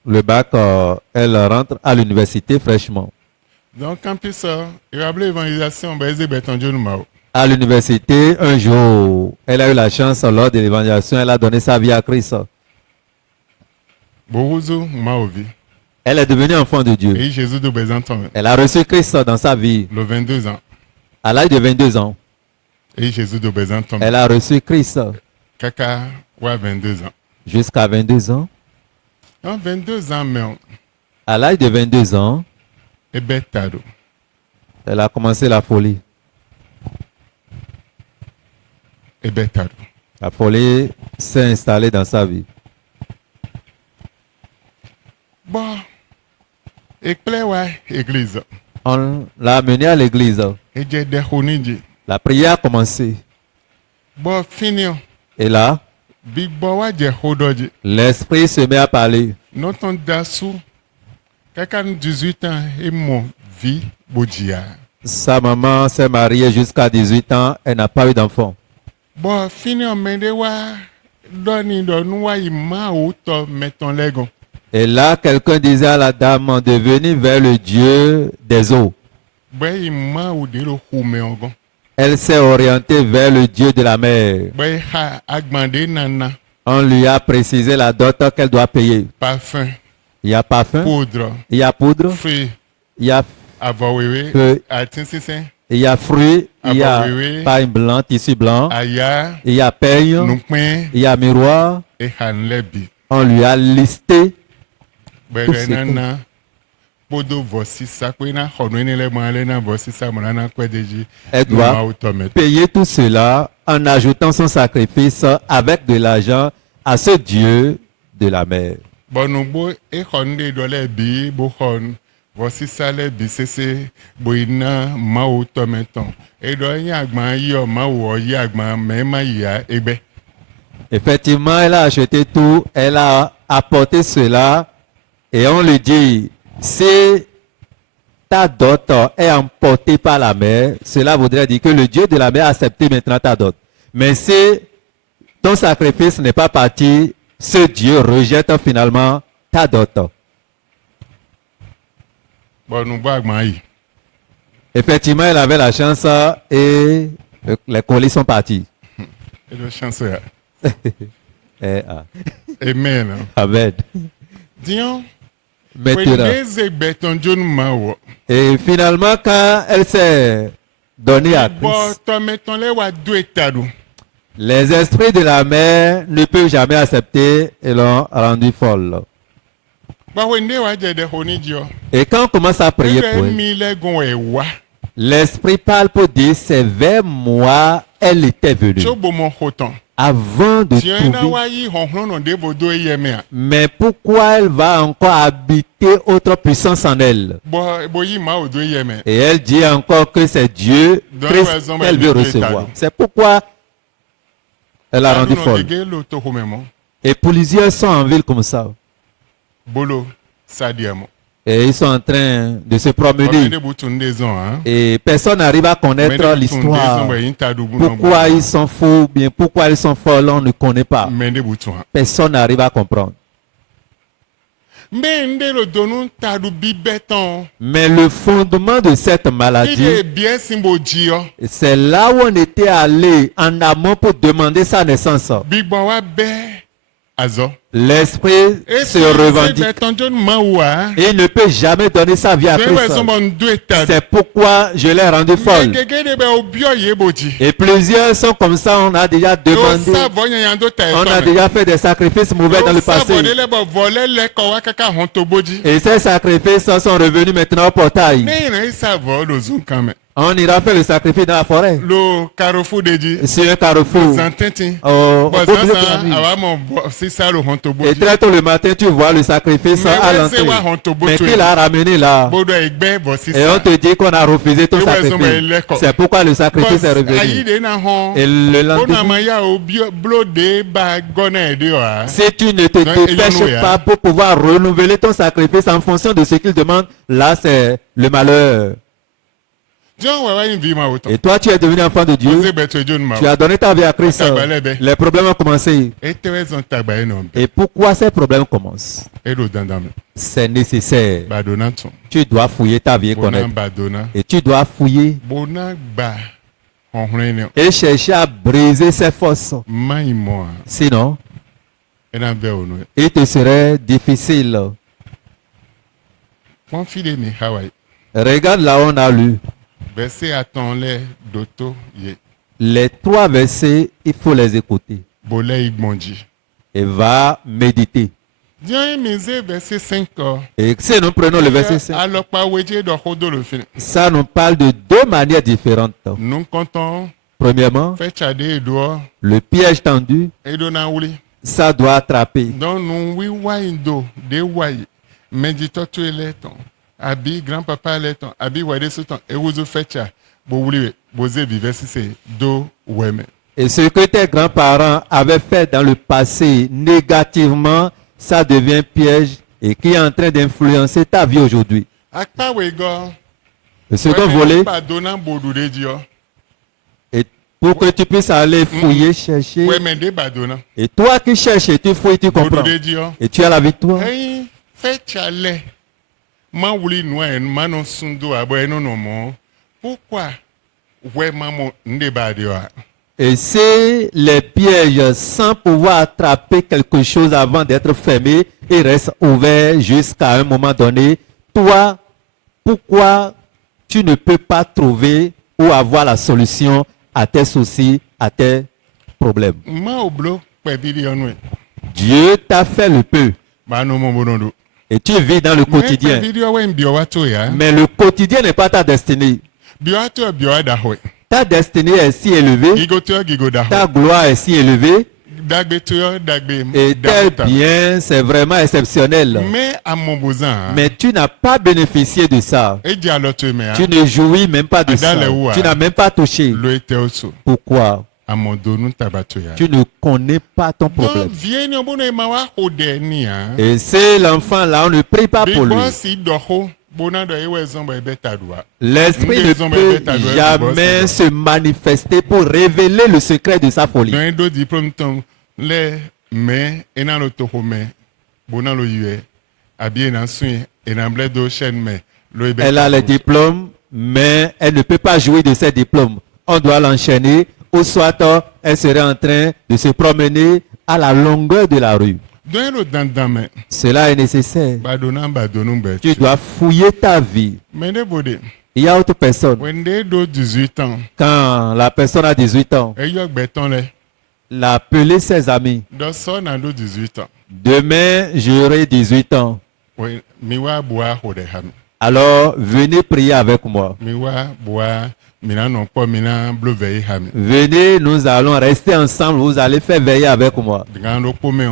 le bac, elle rentre à l'université fraîchement. Donc, quand puis ça, il y a l'évangélisation, ben, c'est béton Dieu nous m'a. À l'université, un jour, elle a eu la chance lors de l'évangélisation, elle a donné sa vie à Christ. Borouzo, m'a ouvi. Elle est devenue enfant de Dieu. Et Jésus de Bézanton, Elle a reçu Christ dans sa vie le 22 ans. à l'âge de 22 ans. Et Jésus de Bézanton, Elle a reçu Christ caca, ouais, 22 ans. jusqu'à 22 ans. En 22 ans, mais À l'âge de 22 ans, et bêtado. elle a commencé la folie. Et bêtado. La folie s'est installée dans sa vie. Bon. Et plaît, ouais, église. On l'a amenée à l'église. Et j'ai des honidji. La prière a commencé. Bon, fini. Et là, Big Boy, j'ai hodoji. l'esprit se met à parler. Notre dassou, quelqu'un de 18 ans, et mon vie, boudia. Sa maman s'est mariée jusqu'à 18 ans. Elle n'a pas eu d'enfant. Bon, fini, on m'a dit, ouais, donne, ouais, il m'a ou to, mettons les gants. Et là, quelqu'un disait à la dame de venir vers le Dieu des eaux. Ben, il m'a ou de le hume en gants. Elle s'est orientée vers le Dieu de la mer. Ben, ha, agmandé nana, On lui a précisé la dot qu'elle doit payer. parfum, Il y a parfum, poudre, il y a poudre, fruits, il y a, avawewe, Feu. atinsin, il y a fruits, il y a Ah bah oui, oui. pain blanc, tissu blanc, aya, il y a peigne, noukmen, il y a miroir. et hanlebi. On lui a listé. Ben, Tout ce nana, podo voici ça, quoi, na, honouine les malais, na, voici ça, mon ana, quoi, déjà, Elle nous doit m'a automet. payer tout cela en ajoutant son sacrifice avec de l'argent à ce Dieu de la mer. Bon, nous, bo, et honde, do les bi, bo, hon, voici ça, les bi, c'est, bo, ina, ma, autometon. Et do, yagman, yo, ma, ou, yagman, mais ma, ya, et ben, Effectivement, elle a acheté tout, elle a apporté cela et on lui dit, si ta dot est emportée par la mer, cela voudrait dire que le Dieu de la mer a accepté maintenant ta dot. Mais si ton sacrifice n'est pas parti, ce Dieu rejette finalement ta dot. bon, nous, bo, agman, yi. Effectivement, elle avait la chance et les colis sont partis. Et do, chance, ya. Amen. Amen. Dion, Maintenant. Wendeze beton John Mawo. Et finalement, quand elle s'est donnée à Bon, Christ, toi, mettons les wa deux étadou. les esprits de la mer ne peuvent jamais accepter et l'ont rendue folle. Bah, wende wa jede honidjo. Et quand on commence à prier pour elle, Mille gon e wa. l'esprit parle pour dire, c'est vers moi, elle était venue. Chobo mon hoton. Avant de Tiens, na trouver. wa yi honhon on de vodo yeme. Mais pourquoi elle va encore habiter autre puissance en elle? Bo yi ma odo yeme. Et elle dit encore que c'est Dieu Dans Christ raison, qu'elle elle veut est recevoir. étalée. C'est pourquoi elle a rendu folle. Loto homemo. Et plusieurs sont en ville comme ça. Bolo sadiamo. Et ils sont en train de se promener. Mende butun des ans, hein. Et personne n'arrive à connaître l'histoire. Pourquoi ils sont faux, bien pourquoi ils sont folles, on ne connaît pas. Mende butun. Personne n'arrive à comprendre. Mende lo donu tadu bibeton. Mais le fondement de cette Il maladie, est bien symbolique. c'est là où on était allé en amont pour demander sa naissance. Big Boy wa be azo. L'esprit Et se revendique. Et il ne peut jamais donner sa vie à Christ. C'est pourquoi je l'ai rendu folle. Et plusieurs sont comme ça, on a déjà demandé. On a déjà fait des sacrifices mauvais dans le passé. Et ces sacrifices sont revenus maintenant au portail. On ira faire le sacrifice dans la forêt. Le carrefour de Dieu. Sur un carrefour. Au public de la ville. Et très tôt le matin, tu vois le sacrifice à l'entrée. Mais qui l'a ramené là? Et on te dit qu'on a refusé ton sacrifice. C'est pourquoi le sacrifice est revenu. Et le lendemain, si tu ne te dépêches pas pour pouvoir renouveler ton sacrifice en fonction de ce qu'il demande, là c'est le malheur. John wa une vie ma autant. Et toi, tu es devenu enfant de Dieu. Osé beto John ma. Tu as donné ta vie à Christ. Tabalebe. Les problèmes ont commencé. Et te wezon tabaye non. Et pourquoi ces problèmes commencent? Et do dandam. C'est nécessaire. Badona ton. Tu dois fouiller ta vie et Bonan connaître. badona. Et tu dois fouiller Bonan ba. Honrene. et chercher à briser ses forces. Mai mo. Sinon, Et na ve onu. il te serait difficile. Confide mi Hawaii. Regarde là où on a lu. Verset attend les doto ye. Les 3 versets, il faut les écouter. Bolé igmonji. Et va méditer. Dieu misé verset 5. Et si nous prenons le verset 5, Alors pas weje do hodo le fin. ça nous parle de 2 manières différentes. Nous comptons Premièrement, fait chade edo le piège tendu, edo na wuli. ça doit attraper. Donc nous oui waindo de wai. Medito tu eleton. Abi grand-papa eleton. Abi wade suton. Et vous fait cha. Bo wuli boze vive si c'est do weme. Et ce que tes grands-parents avaient fait dans le passé négativement, ça devient piège et qui est en train d'influencer ta vie aujourd'hui. Akpa wego. Le second volet, Pas donnant bodu de dio. et pour que tu puisses aller fouiller, chercher. Ouais mais de badona. Et toi qui cherches, et tu fouilles, tu comprends. Bodu de dio. Et tu as la victoire. Hey, fait chale. Ma wuli noa manon sundo abo eno no mo. Pourquoi? Ouais maman nde badio. Et c'est les pièges sans pouvoir attraper quelque chose avant d'être fermé et reste ouvert jusqu'à un moment donné. Toi, pourquoi tu ne peux pas trouver ou avoir la solution à tes soucis, à tes problèmes? Ma oblo pe video nou. Dieu t'a fait le peu Ba no mo bonondo. et tu vis dans le Pe quotidien. video we mbio wato ya. Mais le quotidien n'est pas ta destinée. Bio wato bio da ho. Ta destinée est si élevée, Gigo to gigo da ho. ta gloire est si élevée Dagbe to dagbe. et tes biens, c'est vraiment exceptionnel. Mais à mon besoin. Mais tu n'as pas bénéficié de ça. Et dia lo to me. Tu ne jouis même pas de ça. Adale oua. Tu n'as même pas touché. Lo ete oso. Pourquoi? À mon donu tabato ya. Tu ne connais pas ton Donc problème. viens au bono ma wa ode ni hein. Et c'est l'enfant là, on ne prie pas pour lui. Big si do ho. Bona do ewe zomba beta doa. L'esprit ne peut jamais se manifester pour révéler le secret de sa folie. Dans un do diplôme ton le mais ena lo to me bona lo yue abi na sun et na blé do chaîne mais lo ebe. Elle a les diplômes, mais elle ne peut pas jouir de ses diplômes. On doit l'enchaîner, ou soit elle serait en train de se promener à la longueur de la rue. Dans le dandame Cela est nécessaire. badona badonu be. Tu dois fouiller ta vie. Mais de bode Il y a autre personne. when they do 18 ans Quand la personne a 18 ans, et yo beton le l'appeler ses amis. do so na do 18 ans. Demain, j'aurai 18 ans. Oui, mi wa boa ho de ham. Alors, venez prier avec moi. Mi wa boa mina non pas mina bleu veille ham. Venez, nous allons rester ensemble. Vous allez faire veiller avec moi. Grand lo pomé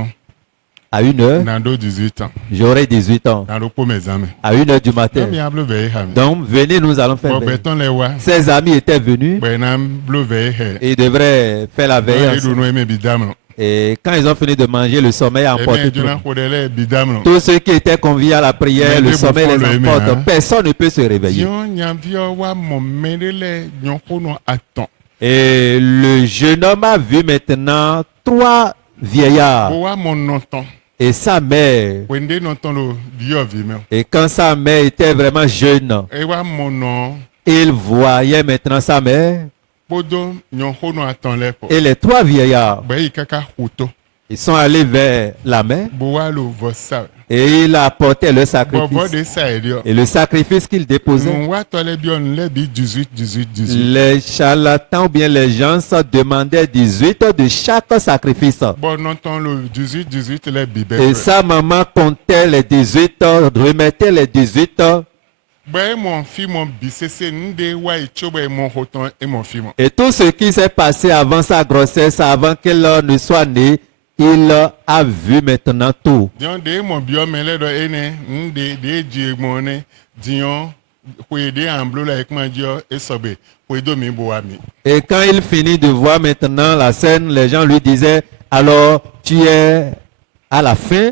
À 1h, na do 18 ans. j'aurai 18 ans. Na lo pomé zame. À 1h du Non matin. mi a bleu veille ham. Donc, venez, nous allons faire Bon veiller. beton le wa. Ses amis étaient venus Benam bleu veille he. et ils devraient faire la veille Et ensemble. do no eme bidam. Et quand ils ont fini de manger, le sommeil a Et emporté bien tout. jona ho de le bidam. Tous ceux qui étaient conviés à la prière, Mais le des sommeil bouffons les le emporte. aimé, hein. Personne ne peut se réveiller. Dion nyavio wa mo medele nyoko no aton. Et le jeune homme a vu maintenant 3 vieillards Bo wa mo nonton. et sa mère. Wende nonton lo dio vime. Et quand sa mère était vraiment jeune, E wa mo non. il voyait maintenant sa mère Podo nyoko no aton le po. et les 3 vieillards. Ba ikaka huto. Ils sont allés vers la mère Bo wa lo vosa. et il apportait le Bo sacrifice. de sa edio. Et le sacrifice qu'il déposait, Mon wa to le bion le bi 18 18 18. les charlatans ou bien les gens se demandaient 18 de chaque sacrifice. Bon nonton lo 18 18 le bibe. Et sa maman comptait les 18, remettait les 18. Ba mon fi mon bisese nde wa ichoba mon hoton et mon fi mon. Et tout ce qui s'est passé avant sa grossesse, avant qu'elle ne soit née, il a vu maintenant tout. Dion de mon bio mele do ene nde de ji mon ne dion de amblo la ekma dio esobe do mi bo ami. Et quand il finit de voir maintenant la scène, les gens lui disaient, alors tu es à la fin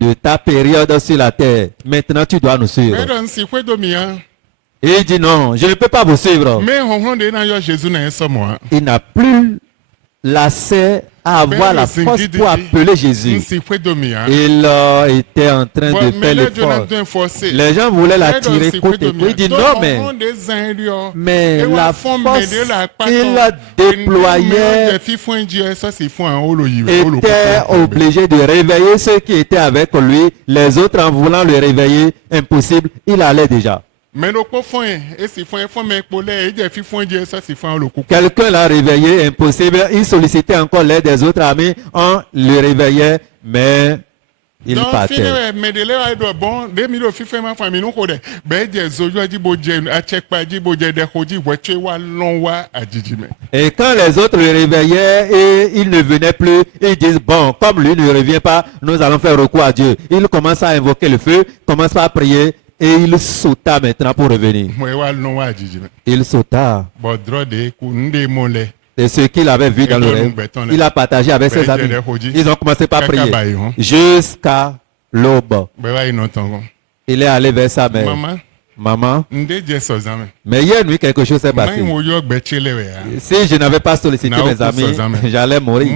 de ta période sur la terre. Maintenant tu dois nous suivre. Mais don si do mi an Et il dit non, je ne peux pas vous suivre. Mais honhon de na yo Jésus na eso mo. Il n'a plus l'accès à avoir la force pour appeler Jésus. Nsi fwe domi ha. Il était en train de faire l'effort. Les gens voulaient l'attirer côté. Il dit non, mais la force qu'il déployait était obligé de réveiller ceux qui étaient avec lui. Les autres, en voulant le réveiller, impossible, il allait déjà. Quelqu'un l'a réveillé, impossible. Il sollicitait encore l'aide des autres amis. On le réveillait, mais il partait. Et quand les autres le réveillaient et il ne venait plus, ils disent, bon, comme lui ne revient pas, nous allons faire recours à Dieu. Il commence à invoquer le feu, commence à prier. Et il sauta maintenant pour revenir. Il sauta. Et ce qu'il avait vu dans le rêve, il a partagé avec ses amis. Ils ont commencé par prier jusqu'à l'aube. Il est allé vers sa mère. Maman, mais hier nuit quelque chose s'est passé. Si je n'avais pas sollicité mes amis, j'allais mourir.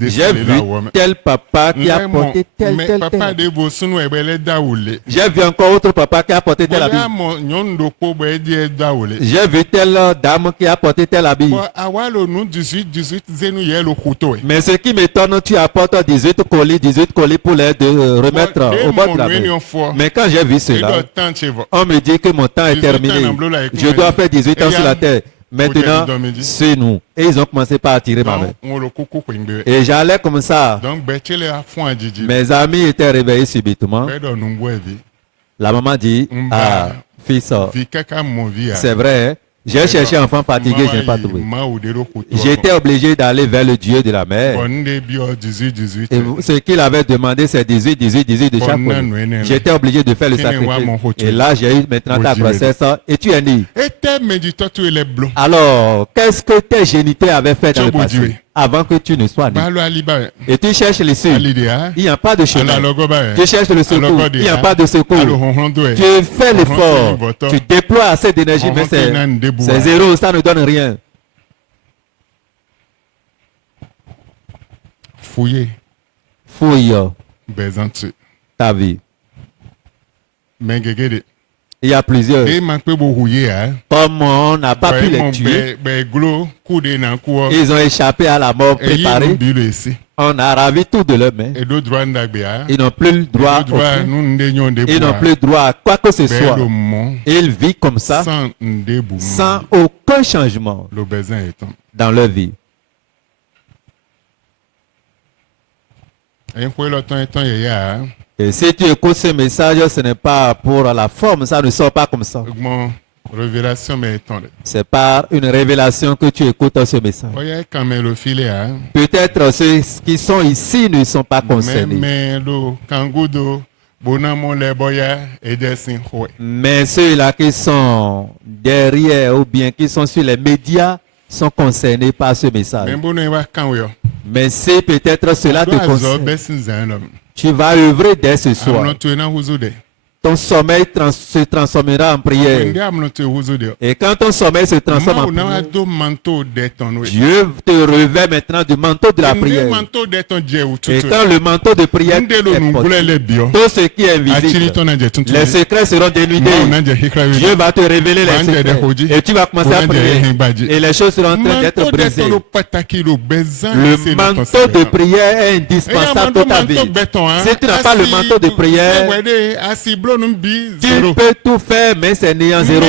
J'ai vu tel papa qui a porté tel. J'ai vu encore autre papa qui a porté tel habit. J'ai vu telle dame qui a porté tel habit. Mais ce qui m'étonne, tu apportes 18 colis pour les remettre au bord de la mer. Mais quand j'ai vu cela, on me dit que mon temps est terminé. Je dois faire 18 ans sur la terre. Maintenant, c'est nous. Et ils ont commencé par attirer ma main. Et j'allais comme ça. Mes amis étaient réveillés subitement. La maman dit, ah, fils, c'est vrai, hein? J'ai cherché un enfant fatigué, je n'ai pas trouvé. J'étais obligé d'aller vers le Dieu de la mer. Et ce qu'il avait demandé, c'est 18 de chaque côté. J'étais obligé de faire le sacrifice. Et là, j'ai eu maintenant ta grossesse et tu es né. Alors, qu'est-ce que tes géniteurs avaient fait dans le passé avant que tu ne sois né? Et tu cherches les secours. Il n'y a pas de chemin. Tu cherches le secours. Il n'y a pas de secours. Tu fais l'effort. Tu déploies assez d'énergie, mais c'est zéro. Ça ne donne rien. Fouille ta vie. Il y a plusieurs. Comme on n'a pas pu les tuer, ils ont échappé à la mort préparée. On a ravi tout de leurs mains. Ils n'ont plus le droit. Ils n'ont plus le droit à quoi que ce soit. Ils vivent comme ça, sans aucun changement dans leur vie. Et si tu écoutes ce message, ce n'est pas pour la forme, ça ne sort pas comme ça. C'est par une révélation que tu écoutes ce message. Peut-être ceux qui sont ici ne sont pas concernés. Mais ceux-là qui sont derrière ou bien qui sont sur les médias sont concernés par ce message. Mais si peut-être cela te concerne, tu vas œuvrer dès ce soir. Ton sommeil se transformera en prière. Et quand ton sommeil se transforme en prière, Dieu te revêt maintenant du manteau de la prière. Et quand le manteau de prière est porté, tout ce qui est invisible, les secrets seront dénudés. Dieu va te révéler les secrets. Et tu vas commencer à prier. Et les choses seront en train d'être brisées. Le manteau de prière est indispensable pour ta vie. Si tu n'as pas le manteau de prière, tu peux tout faire, mais c'est néant zéro.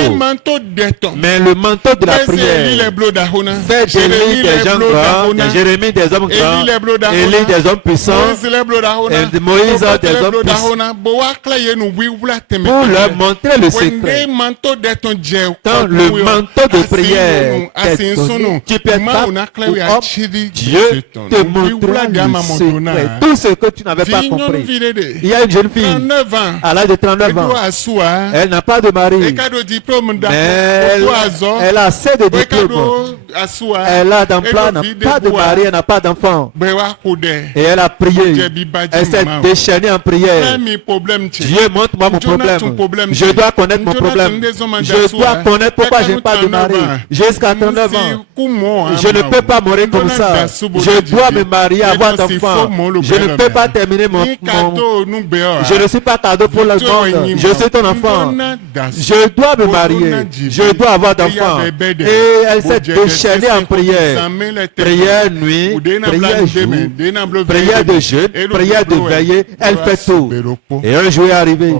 Mais le manteau de la prière fait d'Élie des gens grands, de Jérémie des hommes grands, Élie des hommes puissants, et de Moïse des hommes puissants, pour leur montrer le secret. Quand le manteau de prière est donné, tu peux pas, Dieu te montrera le secret, tout ce que tu n'avais pas compris. Il y a une jeune fille à l'âge de 39 ans. Elle n'a pas de mari, mais elle a assez de diplômes. asua. Elle a d'emploi, n'a Edo vide pas de bois. mari, elle n'a pas d'enfant. Bewa kude. Et elle a prié. Jebi badi Elle s'est mama. déchaînée en prière. Mes problèmes, Dieu, montre-moi mon problème. Je dois connaître mon problème. Je dois connaître pourquoi je n'ai pas de mari. Jusqu'à 39 ans. Je ne peux pas mourir comme ça. Je dois me marier, avoir d'enfants. Je ne peux pas terminer mon... Je ne suis pas cadeau pour le monde. Je suis ton enfant. Je dois me marier. Je dois avoir d'enfants. Et elle s'est déchaînée en prière. Prière nuit, prière jour, prière de jeûne, prière de veillée. Elle fait tout. Et un jour est arrivé.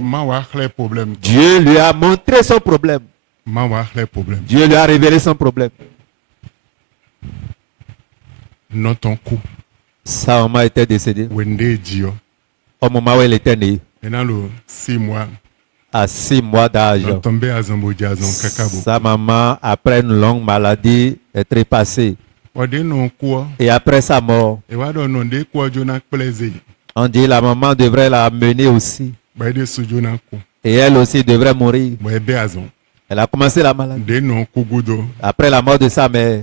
Dieu lui a montré son problème. Dieu lui a révélé son problème. Notre coup. Sa maman était décédée au moment où elle était née, 6 mois. à 6 mois d'âge. Tombé à Zambodja, Kakabo. Sa maman, après une longue maladie, est trépassée. Non quoi. Et après sa mort, Et voilà, non, des quoi, Jonah plaisir. on dit la maman devrait la mener aussi. Baide sous Jonah coup. Et elle aussi devrait mourir. Moi, béazon. Elle a commencé la maladie. Des non kugudo. Après la mort de sa mère,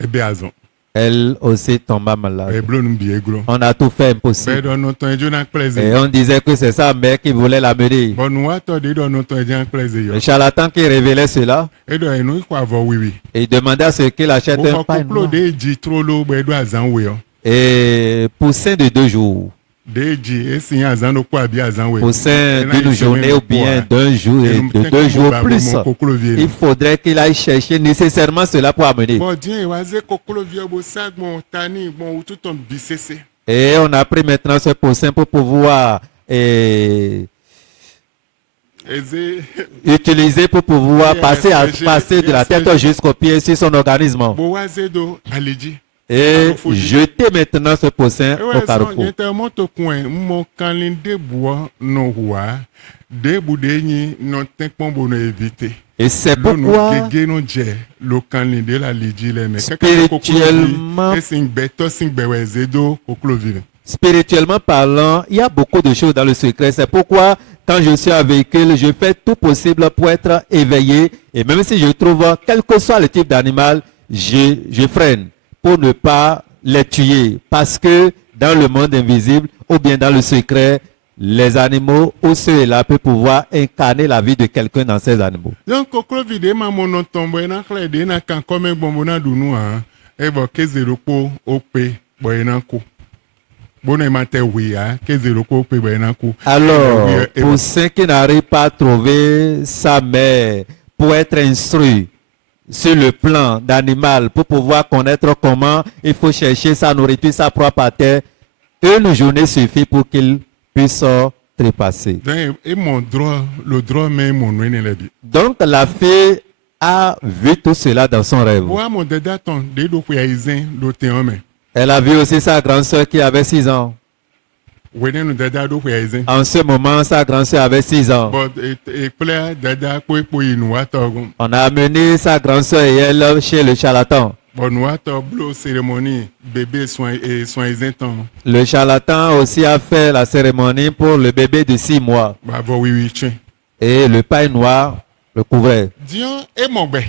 Et béazon. elle aussi tomba malade. Et blon biegro. On a tout fait impossible. Baide non, ton Jonah Et plaisir. on disait que c'est sa mère qui voulait la mener. Bon, nous, attendez, non, ton Jonah plaisir. Le charlatan qui révélait cela, Et donc, nous, quoi, avoir oui, oui. et il demandait à ce qu'il achète un pain noir. Des trop lourd, baide à Zanwe. Et poussin de 2 jours, Des et si un Zano quoi, bien Zanwe. poussin d'une journée ou bien d'un jour et de 2 jours plus, il faudrait qu'il aille chercher nécessairement cela pour amener. Bon, Dieu, oisé kokolo vieux beau sac, mon tani, bon, tout ton bicessé. Et on a pris maintenant ce poussin pour pouvoir utiliser pour pouvoir passer de la tête jusqu'au pied sur son organisme. Bon, oisé do, allez-y. Et jeter maintenant ce poussin au carrefour. Il y a un monto coin, mon calendrier bois, non, roi, des boudéni, non, t'es pas bon à éviter. Et c'est pourquoi, le calendrier la lidi, les mecs, spirituellement parlant, il y a beaucoup de choses dans le secret. C'est pourquoi, quand je suis avec elle, je fais tout possible pour être éveillé. Et même si je trouve, quel que soit le type d'animal, je freine pour ne pas les tuer. Parce que dans le monde invisible, ou bien dans le secret, les animaux ou ceux-là peuvent pouvoir incarner la vie de quelqu'un dans ces animaux. Donc, au vidéo, ma mono tombe, na clé, na kan comme bonbona dounou, hein, et bon, qu'est-ce que le pot, op, boyenanko. Bon, et matin, oui, hein, qu'est-ce que le pot, boyenanko. Alors, pour ceux qui n'arrivent pas à trouver sa mère pour être instruit sur le plan d'animal, pour pouvoir connaître comment il faut chercher sa nourriture, sa propre à terre, une journée suffit pour qu'il puisse trépasser. Et mon droit, le droit même mon noyé la vie. Donc la fille a vu tout cela dans son rêve. Ouais, mon dada ton, des do kuyaïzen, l'autre homme. Elle a vu aussi sa grande sœur qui avait 6 ans. Ouais, nous dada do kuyaïzen. En ce moment, sa grande sœur avait 6 ans. Bon, et plaît dada quoi pour y nous attendre. On a amené sa grande sœur et elle chez le charlatan. Bon, nous attendons cérémonie, bébé soin temps. Le charlatan aussi a fait la cérémonie pour le bébé de 6 mois. Bah, oui, oui, tiens. Et le pain noir le couvrait. Dieu est mon bé.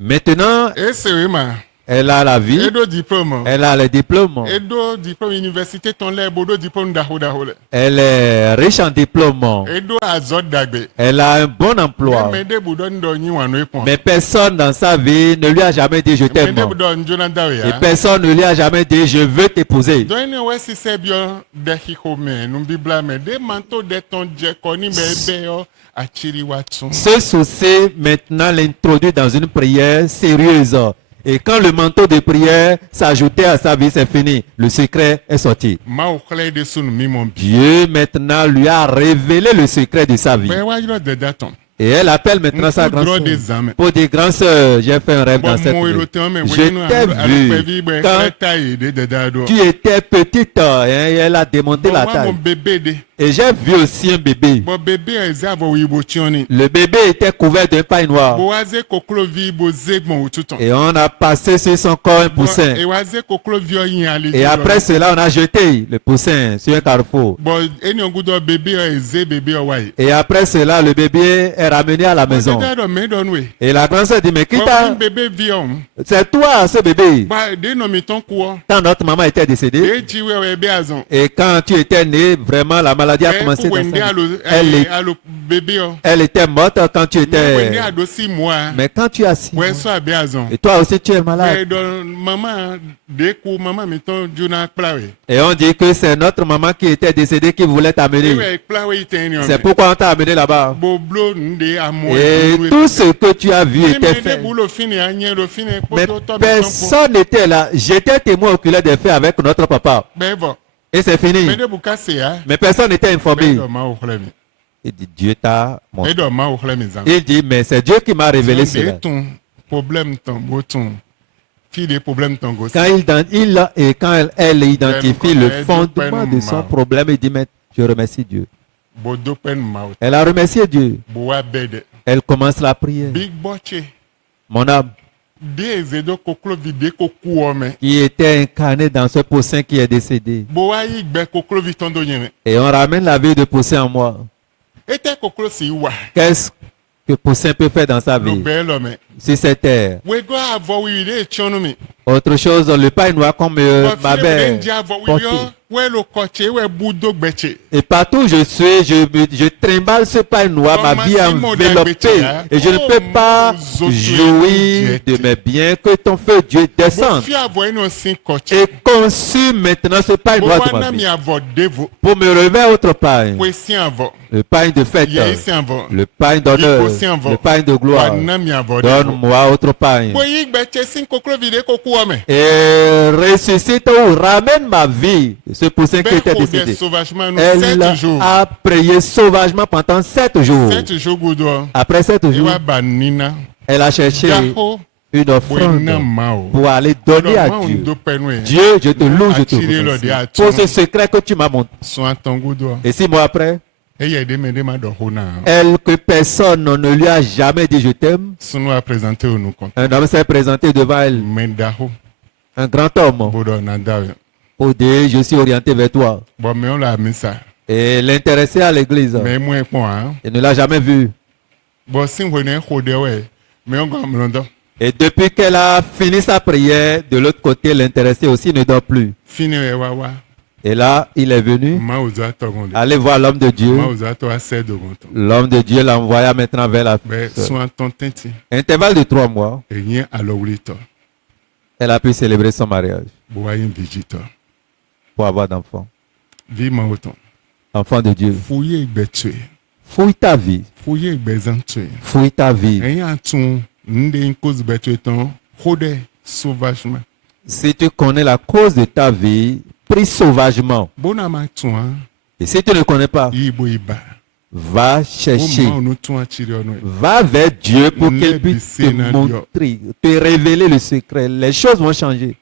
Maintenant, Et c'est vraiment. elle a la vie, Et do diplôme. elle a les diplômes. Et do diplôme université ton lait, bodo diplôme d'ahole. Elle est riche en diplômes. Et do azot dagbe. Elle a un bon emploi. Mais des boudons d'oni ou un point. Mais personne dans sa vie ne lui a jamais dit je Mais t'aime. des boudons Jonathan. Et personne ne lui a jamais dit je veux t'épouser. Donc, ouais, si c'est bien, des hikome, nous bibla, mais des manteaux de ton djekoni, bébé, à Chiriwatson. Ce souci maintenant l'introduit dans une prière sérieuse. Et quand le manteau de prière s'ajoutait à sa vie, c'est fini. Le secret est sorti. Ma au clé de son mimon. Dieu maintenant lui a révélé le secret de sa vie. Ben, ouais, il a de daton. Et elle appelle maintenant sa grande sœur. Pour des grandes sœurs, j'ai fait un rêve dans cette nuit. Je t'ai vu quand tu étais petite et elle a démonté la taille. Et j'ai vu aussi un bébé. Le bébé était couvert d'un pain noir. Et on a passé sur son corps un poussin. Et après cela, on a jeté le poussin sur un carrefour. Et après cela, le bébé est ramené à la maison. Bọ́dé dọ̀ mí dọ̀nù ẹ̀. Et la grande sœur dit, mais qui Wọ́n t'a... bébé vi ọ̀hún. C'est toi, ce bébé. Bá dé nà mí tán kú ọ. Quand notre maman était décédée, Dé jí wẹ́wẹ́ bí àzàn. et quand tu étais né, vraiment, la maladie a Ẹ commencé kú dans wẹ̀ndé sa vie. àlò bébé ọ. Elle était morte quand tu Wẹ̀ndé étais... àdó sí moi. Mais quand tu as 6 mois, Wẹ́ sọ àbí àzàn. et toi aussi tu es malade. Wẹ́ dọ̀ maman dé kú maman mi tán jóná kpláwé. Et on dit que c'est notre maman qui était décédée qui voulait t'amener. Wẹ́ kpláwé yìí tẹ́ ẹni ọ̀mẹ́. C'est pourquoi on t'a amené là-bas. Boblo ndé àmọ́ Et tout ce que tu as vu était fait. Mais personne n'était là. J'étais témoin oculaire des faits avec notre papa. Et c'est fini. Mais personne n'était informé. Il dit, Dieu t'a montré. Il dit, mais c'est Dieu qui m'a révélé cela. Quand elle identifie le fondement de son problème, il dit, mais je remercie Dieu. Elle a remercié Dieu. Elle commence la prière. Mon âme, qui était incarné dans ce poussin qui est décédé. Et on ramène la vie de poussin en moi. Qu'est-ce que poussin peut faire dans sa vie sur cette terre? Autre chose, le pain noir comme ma mère portait. Et partout où je suis, je trimballe ce pain noir, ma vie enveloppée. Et je ne peux pas jouir de mes biens, que ton feu Dieu descende et consume maintenant ce pain noir de ma vie. Pour me relever autre pain, le pain de fête, le pain d'honneur, le pain de gloire. Donne-moi autre pain. Et ressuscite ou ramène ma vie. Ce poussin qui était décédé. Elle a prié sauvagement pendant 7 jours. Après 7 jours, elle a cherché une offrande pour aller donner à Dieu. Dieu, je te loue, je te remercie pour ce secret que tu m'as montré. Et 6 mois après, elle que personne ne lui a jamais dit je t'aime. Un homme s'est présenté devant elle. Un grand homme. Pour dire je suis orienté vers toi. Et l'intéressé à l'église. Il ne l'a jamais vu. Et depuis qu'elle a fini sa prière, de l'autre côté, l'intéressé aussi ne dort plus. Et là, il est venu aller voir l'homme de Dieu. L'homme de Dieu l'envoya maintenant vers la intervalle de 3 mois. Elle a pu célébrer son mariage pour avoir d'enfants. Enfant de Dieu. Fouille ta vie. Fouille ta vie. Si tu connais la cause de ta vie, prie sauvagement. Et si tu ne connais pas, va chercher. Va vers Dieu pour qu'il puisse te montrer, te révéler le secret. Les choses vont changer.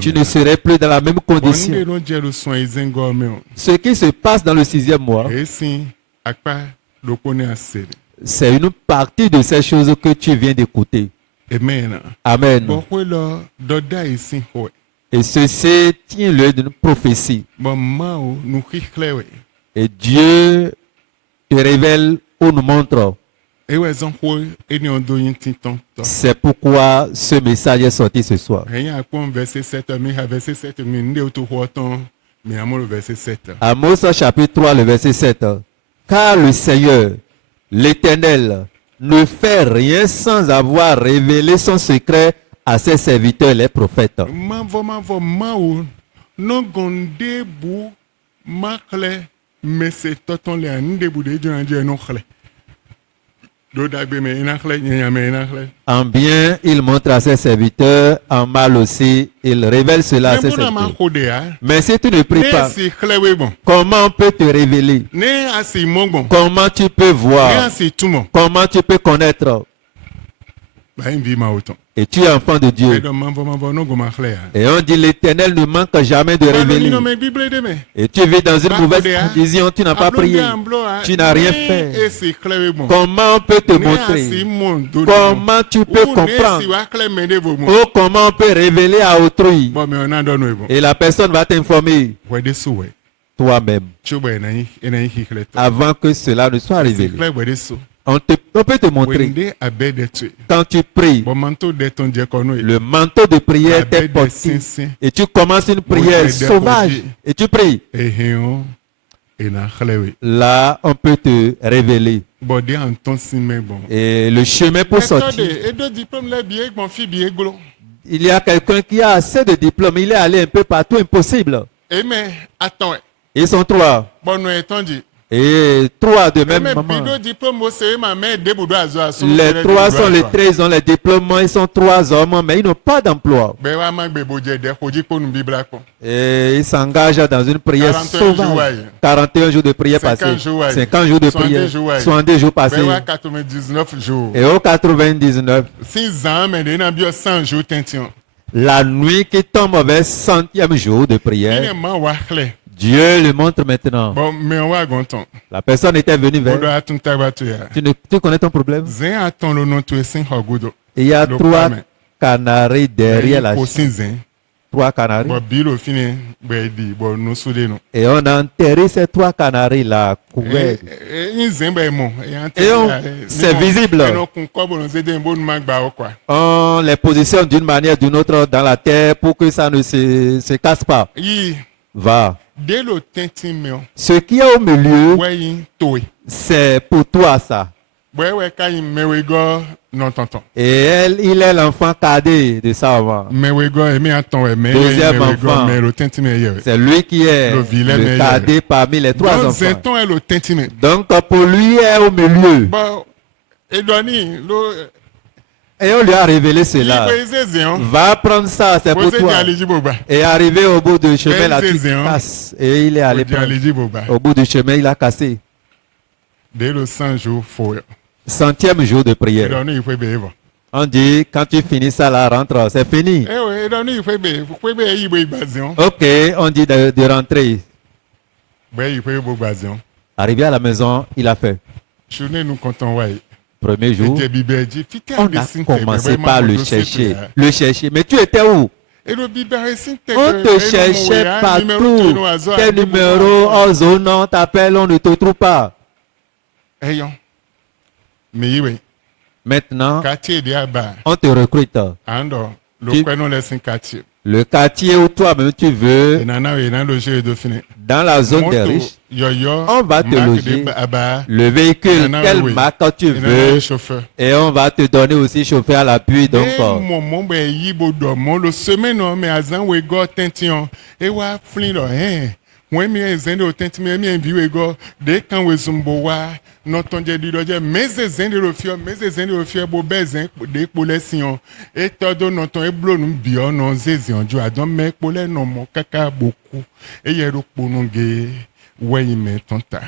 Tu ne serais plus dans la même condition. Ce qui se passe dans le 6e mois, c'est une partie de ces choses que tu viens d'écouter. Amen. Et ceci tient lieu d'une prophétie. Et Dieu te révèle ou nous montre. C'est pourquoi ce message est sorti ce soir. Amos chapitre 3, le verset 7. Car le Seigneur, l'Éternel, ne fait rien sans avoir révélé son secret à ses serviteurs, les prophètes. En bien, il montre à ses serviteurs, en mal aussi, il révèle cela à ses serviteurs. Mais si tu ne pries pas, comment on peut te révéler? Comment tu peux voir? Comment tu peux connaître? Et tu es enfant de Dieu. Et on dit l'Éternel ne manque jamais de révéler. Et tu vis dans une mauvaise condition, tu n'as pas prié, tu n'as rien fait. Comment on peut te montrer? Comment tu peux comprendre? Ou comment on peut révéler à autrui? Et la personne va t'informer toi-même avant que cela ne soit révélé. On peut te montrer. Wende abe de tu. Quand tu pries, Bon manteau de ton diacono. le manteau de prière t'est Avec des porté. sinsins. Et tu commences une prière des sauvage. projets. Et tu pries. Ehéon. Et na khlewe. Là, on peut te révéler. Bon de en ton simé bon. Et le chemin pour sortir. Et deux diplômes là bien mon fils bien glo. Il y a quelqu'un qui a assez de diplômes. Il est allé un peu partout. Impossible. Et mais attends. Ils sont trois. Bon nous étant dit. Et trois de même Mais maman. bido diplôme c'est ma mère debout à zo. Les trois sont les 13 ont les diplômes. Ils sont 3 hommes, mais ils n'ont pas d'emploi. Ben wa ma bebo je de ko di ko nu bibla ko. Et ils s'engagent dans une prière 41 sauvage. jours, ouais. 41 jours de prière 50 passés. jours, ouais. 50 jours de 70 prière. jours, ouais. 70 jours passés. Ben wa 99 jours. Et au 99, 6 ans mais de na bio 100 jours tention. la nuit qui tombe vers 100e jour de prière, Finalement wa khle. Dieu le montre maintenant. Bon mais on va gonton. La personne était venue Bodo vers. atun tabatu ya. Tu connais ton problème? Zen aton lo non tu sin hogudo. Il y a Le 3 premier. canaris derrière la Au chambre. zen. 3 canaris. Bon bilo fini be di bon no soude no. Et on a enterré ces 3 canaris là, couverts. In zen be mo. C'est visible. Non kun ko bon zede bon magba o quoi. On les positionne d'une manière ou d'une autre dans la terre pour que ça ne se casse pas. Yi Va. de lo tentin me. Ce qui est au milieu, Ouais yin toy. c'est pour toi ça. Ouais ka yin mewe go non tonton. Et il est l'enfant cadet de sa maman. Mewe go e mi aton we me. Deuxième mewe go enfant. me lo tentin me ye. C'est lui qui est Le vilain le meilleur. cadet parmi les 3 Donc enfants. zenton e lo tentin me. Donc pour lui, il est au milieu. Bon edoni lo Et on lui a révélé cela. Libre zézéon. Va prendre ça, c'est pour Vous êtes toi. allé boba. Et arrivé au bout du chemin, là, tu Zézéon. casses. Et il est allé Vous êtes prendre. allé boba. Au bout du chemin, il a cassé. Dès le 100 jours faut. 100e jour de prière. Edoni il faut be bon. On dit, quand tu finis ça, là, rentre, c'est fini. Eh ouais, edoni il faut be. Faut be yi boy bazion. Ok, on dit de rentrer. Ben il faut be bazion. Arrivé à la maison, il a fait. Journée nous comptons ouais. Premier jour, Et Bibéji, fité on a commencé par le chercher. Le chercher. Mais tu étais où? Et le Bibéji, c'est On te cherchait partout. Quel numéro, en zone, on t'appelle, on ne te trouve pas. Ayons. Mais oui, Maintenant, quartier de Abba, on te recrute. Ando, Qui- le prénom laisse un quartier. Le quartier où toi-même tu Et veux, nana, et nana, le jeu de finir. dans la zone des riches, Yo-yo, on va te marque loger. de Abba, le véhicule, Nana, quelle oui. marque tu et nana, veux, le chauffeur. et on va te donner aussi chauffeur à l'appui. Donc, Et mon ben, yibo dormant, le semaine, non, mais à zan, we go, tention, et wa, flin, là, hein. Moi, mi zende o tenti mi envi we go de kan we zumbo wa non ton je di doje mais zende le fio bo bezen de pole sion et todo non ton e blo nu bio non zezion jo adon me pole non mo kaka beaucoup e ye ro ponunge we me tonta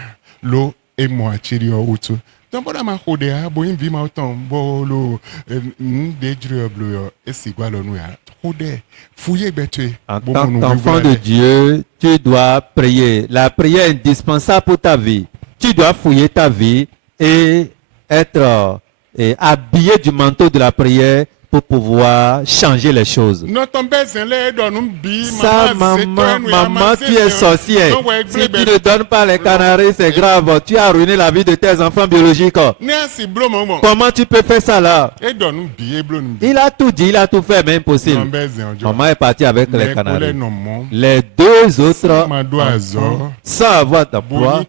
lo e mo achiri o utu donc voilà ma khode a bo invi ma autant bo lo de jure blo yo e si gwa lo nu ya khode fouiller betue en tant qu'enfant de Dieu, tu dois prier. La prière est indispensable pour ta vie. Tu dois fouiller ta vie et être habillé du manteau de la prière pour pouvoir changer les choses. Ça, maman, tu es sorcière. Si tu ne donnes pas les canaris, c'est grave. Tu as ruiné la vie de tes enfants biologiques. Comment tu peux faire ça là? Il a tout dit, il a tout fait, mais impossible. Maman est partie avec les canaris. Les 2 autres, enfants, sans avoir d'emploi,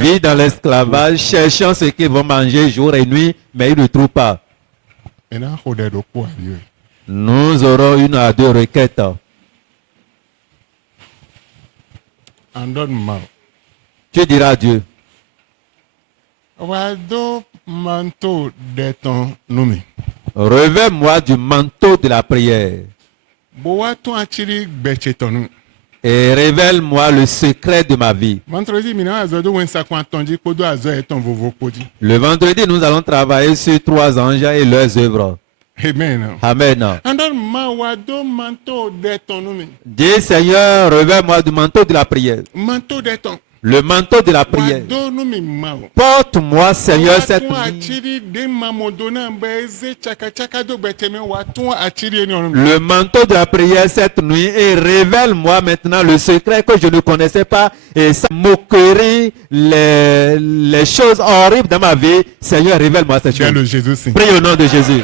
vit dans l'esclavage, cherchant ce qu'ils vont manger jour et nuit, mais ils ne trouvent pas. Nous aurons 1 à 2 requêtes. Tu diras à Dieu, revêt-moi du manteau de la prière et révèle-moi le secret de ma vie. Le vendredi, nous allons travailler sur 3 anges et leurs œuvres. Amen. Amen. Dis Seigneur, revêt-moi du manteau de la prière. Manteau de ton. Le manteau de la prière. Wado no mi ma o. Porte-moi, Seigneur, cette Watun nuit. achiri de mamodona mbeze chaka do beteme watun achiri eni onu. Le manteau de la prière cette nuit et révèle-moi maintenant le secret que je ne connaissais pas et ça moquerie, les choses horribles dans ma vie. Seigneur, révèle-moi ces Bien choses. le Jésus saint. Prie au nom de Jésus.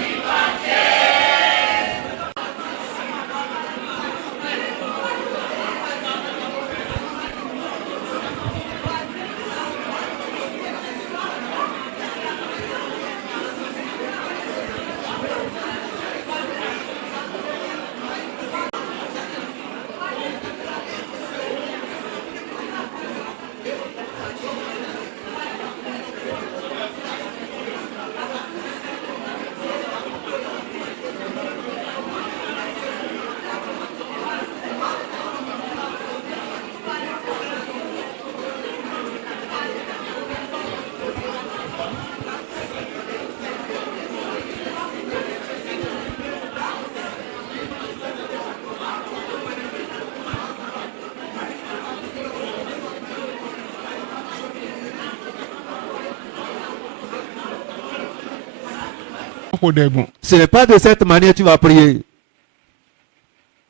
Bon. Ce n'est pas de cette manière que tu vas prier.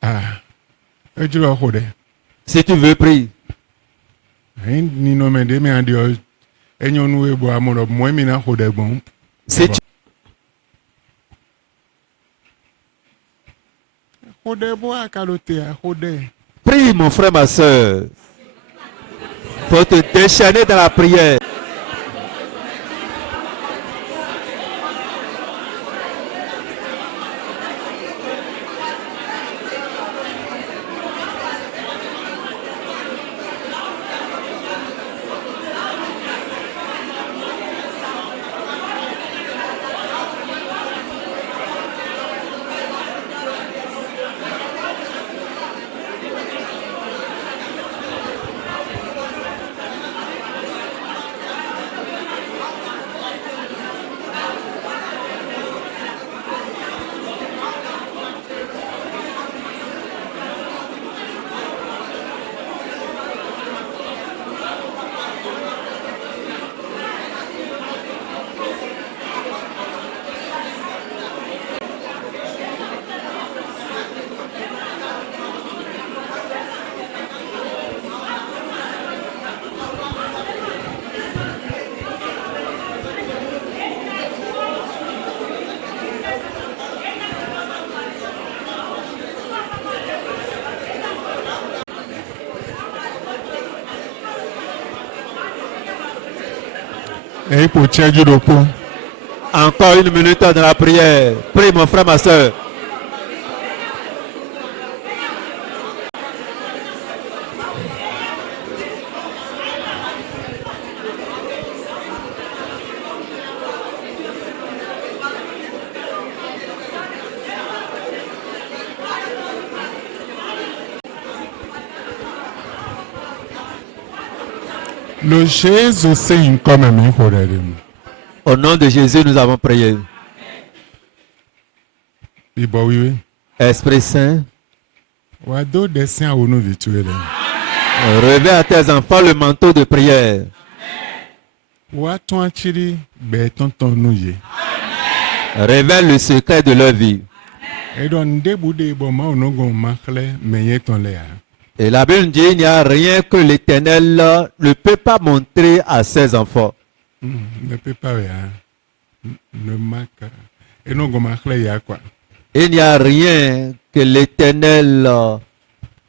Ah. Ejiro hode. Si tu veux prier. Ni no me de me andio. Enyo nu ebo amoro mo mi na hode bon. Si tu Hode bo akalote a hode. pries, mon frère, ma soeur, faut te déchaîner dans la prière. Et pour tchadju dopo. Encore une minute dans la prière. Prie, mon frère, ma soeur. Le Jésus saint comme mi hode. Au nom de Jésus, nous avons prié. Ibo wiwe. Esprit Saint, Wado dessin a onu vituele. revêt à tes enfants le manteau de prière. Watun achiri be tonton nu ye. Révèle le secret de leur vie. Edo ndebu de bo ma onogon makle menye ton le a. Et la Bible dit il n'y a rien que l'Éternel ne peut pas montrer à ses enfants. Ne peut pas ya. Ne maka. Enogon makle ya kwa. Il n'y a rien que l'Éternel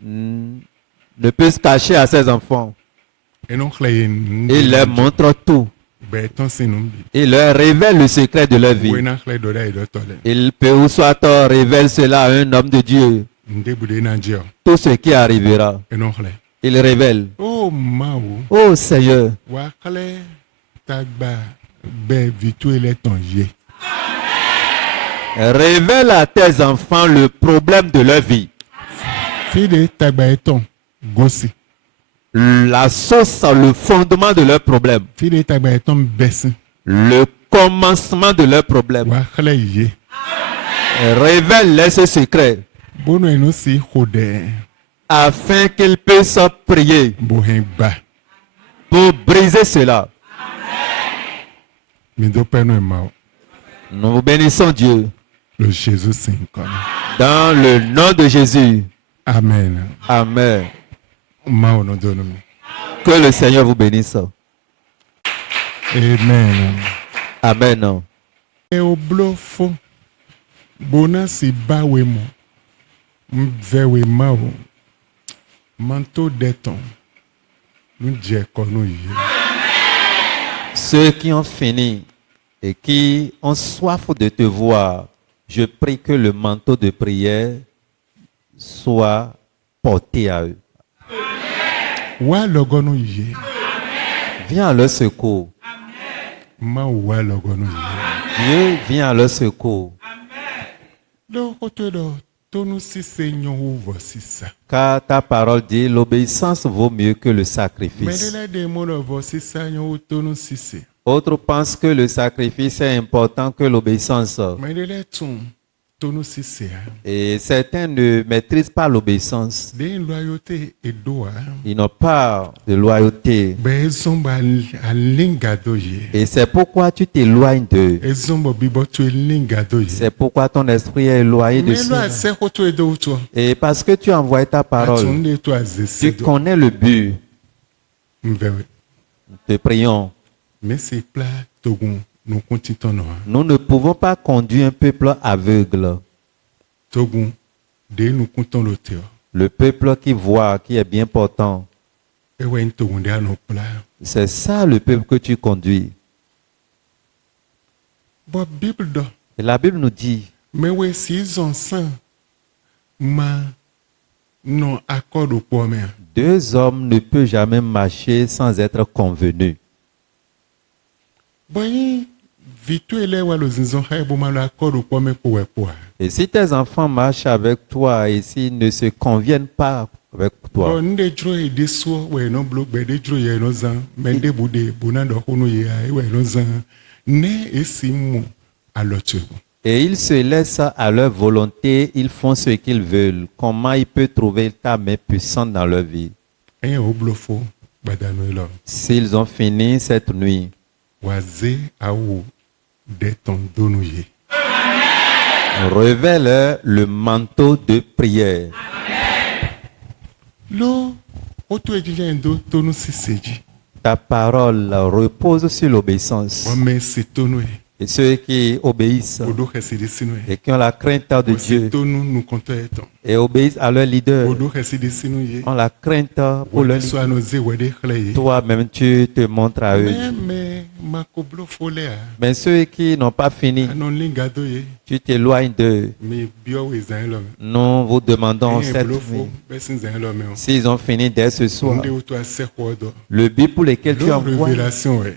ne peut se cacher à ses enfants. Enokle ye. Il leur montre tout. Be ton sinum. Il leur révèle le secret de leur vie. Wenakle do da edo tole. Il peut ou soit révèle cela à un homme de Dieu. Ndebu de na jio. Tout ce qui arrivera, Enokle. il révèle. Oh mawo. Oh Seigneur, Wakle tagba be vituele ton ye. révèle à tes enfants le problème de leur vie. Fide tagba eton gosi. La source, le fondement de leur problème. Fide tagba eton besin. Le commencement de leur problème. Wakle ye. Révèle-les ce secret Bono eno si hode. afin qu'ils puissent prier. Bohen ba. pour briser cela. Mi do pẹ́ náà ma o. Nous vous bénissons Dieu Le Jésus sìn kan. dans le nom de Jésus. Amen. Amen. Ma o no donu mi. Que le Seigneur vous bénisse. Amen. Amen. E o blo fo. Bona si ba we mo. Mve we ma o. Manto deton. Nou je kono ye. Ceux qui ont fini et qui ont soif de te voir, je prie que le manteau de prière soit porté à eux. Wa logono ye. Viens à leur secours. Ma wa logono ye. Dieu vient à leur secours. Do koto do tonu sise nyon uvo sisa. Car ta parole dit, l'obéissance vaut mieux que le sacrifice. Medele de mono vo sisa nyon tonu sise. Autres pensent que le sacrifice est important que l'obéissance. Medele tun tonu sise. Et certains ne maîtrisent pas l'obéissance. De loyauté et doa. Ils n'ont pas de loyauté. Be zomba alinga doye. Et c'est pourquoi tu t'éloignes d'eux. E zomba bibo tu linga doye. C'est pourquoi ton esprit est éloigné de Mais lo cela. ase koto e do to. Et parce que tu as envoyé ta parole, Atunde to azese tu do. connais le but. Mvewe. Te prions. Mais c'est plat togun nous continuons. Nous ne pouvons pas conduire un peuple aveugle. Togun de nous comptons l'auteur. Le peuple qui voit, qui est bien portant. Et ouais togun de nos plats. C'est ça le peuple que tu conduis. Bon Bible do. Et la Bible nous dit, Mais ouais s'ils ont ça ma non accord au pomme. deux hommes ne peuvent jamais marcher sans être convenus. Bon vitu ele wa lo zinzon hay bo ma lo accord au pomme pour pour. Et si tes enfants marchent avec toi et s'ils ne se conviennent pas avec toi, Bon nde dro e de so we no blog be de dro ye no zan men de bude bona do hono ye ai we no zan ne esimu alotu. et ils se laissent à leur volonté, ils font ce qu'ils veulent, comment ils peuvent trouver ta main puissante dans leur vie? En o blofo badano lo. S'ils ont fini cette nuit, Waze aou de ton donouye. révèle le manteau de prière. Lo otu ejije ndo tonu siseji. Ta parole repose sur l'obéissance. Wa men si tonu e. Et ceux qui obéissent Odo khesidi sinu e. et qui ont la crainte de O si Dieu tonu nous compte eton. et obéissent à leur leader, Odo khesidi sinu ye. ont la crainte pour leur Odo so leader. anoze wede khle ye. Toi-même, tu te montres à eux. Mais makoblo folea. Mais ceux qui n'ont pas fini, Anon linga doye. tu t'éloignes d'eux. Mi bio we zan lo. Nous vous demandons En cette blofo nuit, besin zan lo me. s'ils ont fini dès ce soir, Onde otu ase kwodo. le but pour lequel tu Lo envoies, révélation e.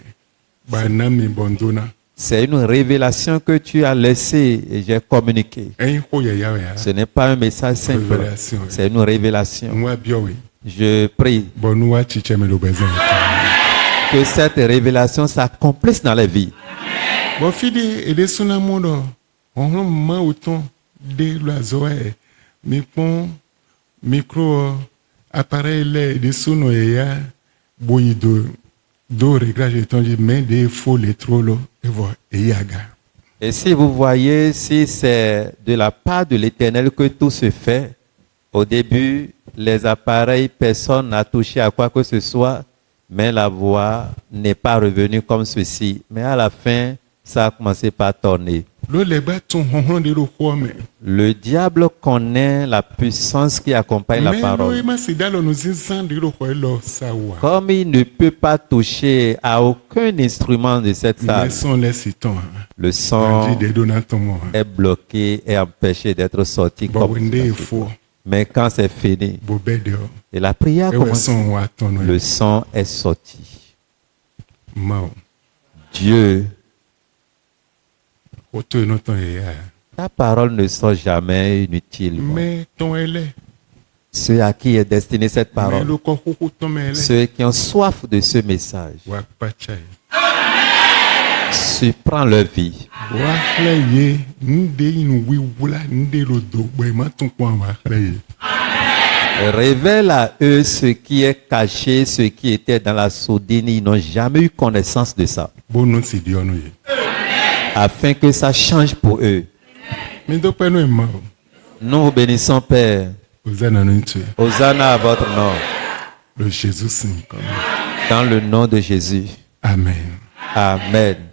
Ba na mi bondona. c'est une révélation que tu as laissée et j'ai communiqué. En ko ya ya ya. Ce n'est pas un message simple, Révélation. c'est une révélation. Moi bio we. Je prie Bon nous a chiche me lo bezan. que cette révélation s'accomplisse dans les vies. Bon fidi ede suna mondo. On ma autant de la zoe. Mi pon micro appareil le de suno ya boyido do réglage ton mais des faux les trop lo et voilà et yaga. Et si vous voyez, si c'est de la part de l'Éternel que tout se fait, au début, les appareils, personne n'a touché à quoi que ce soit, mais la voix n'est pas revenue comme ceci. Mais à la fin, ça a commencé par tourner. Lo le ba ton honhon de lo ko me. Le diable connaît la puissance qui accompagne la Mais lo parole. ma si dalo no zinzan de lo ko lo sawa. Comme il ne peut pas toucher à aucun instrument de cette salle, Mais son les citon. le son Dit de donaton mo. est bloqué et empêché d'être sorti Bon comme wende cela. fo Mais quand c'est fini bo bede o. et la prière E we commence, son wa ton le son est sorti. ma. Dieu, Oto no ton ya. ta parole ne sort jamais inutile. Mais ton ele. Ceux à qui est destinée cette Mais parole, lo ko ko ton me ele. ceux qui ont soif de ce message, Wa pachai. surprend leur vie. Wa khle ye nde inu wi wula nde lo do gbe ma tun ko wa khle ye. Révèle à eux ce qui est caché, ce qui était dans la sourdine. Ils n'ont jamais eu connaissance de ça. Bono si di onu ye. Afin que ça change pour eux. Mi do pe no ma. Nous vous bénissons, Père. Hosanna no ntue. Hosanna à votre nom. Le Jésus sin comme. Dans le nom de Jésus. Amen. Amen.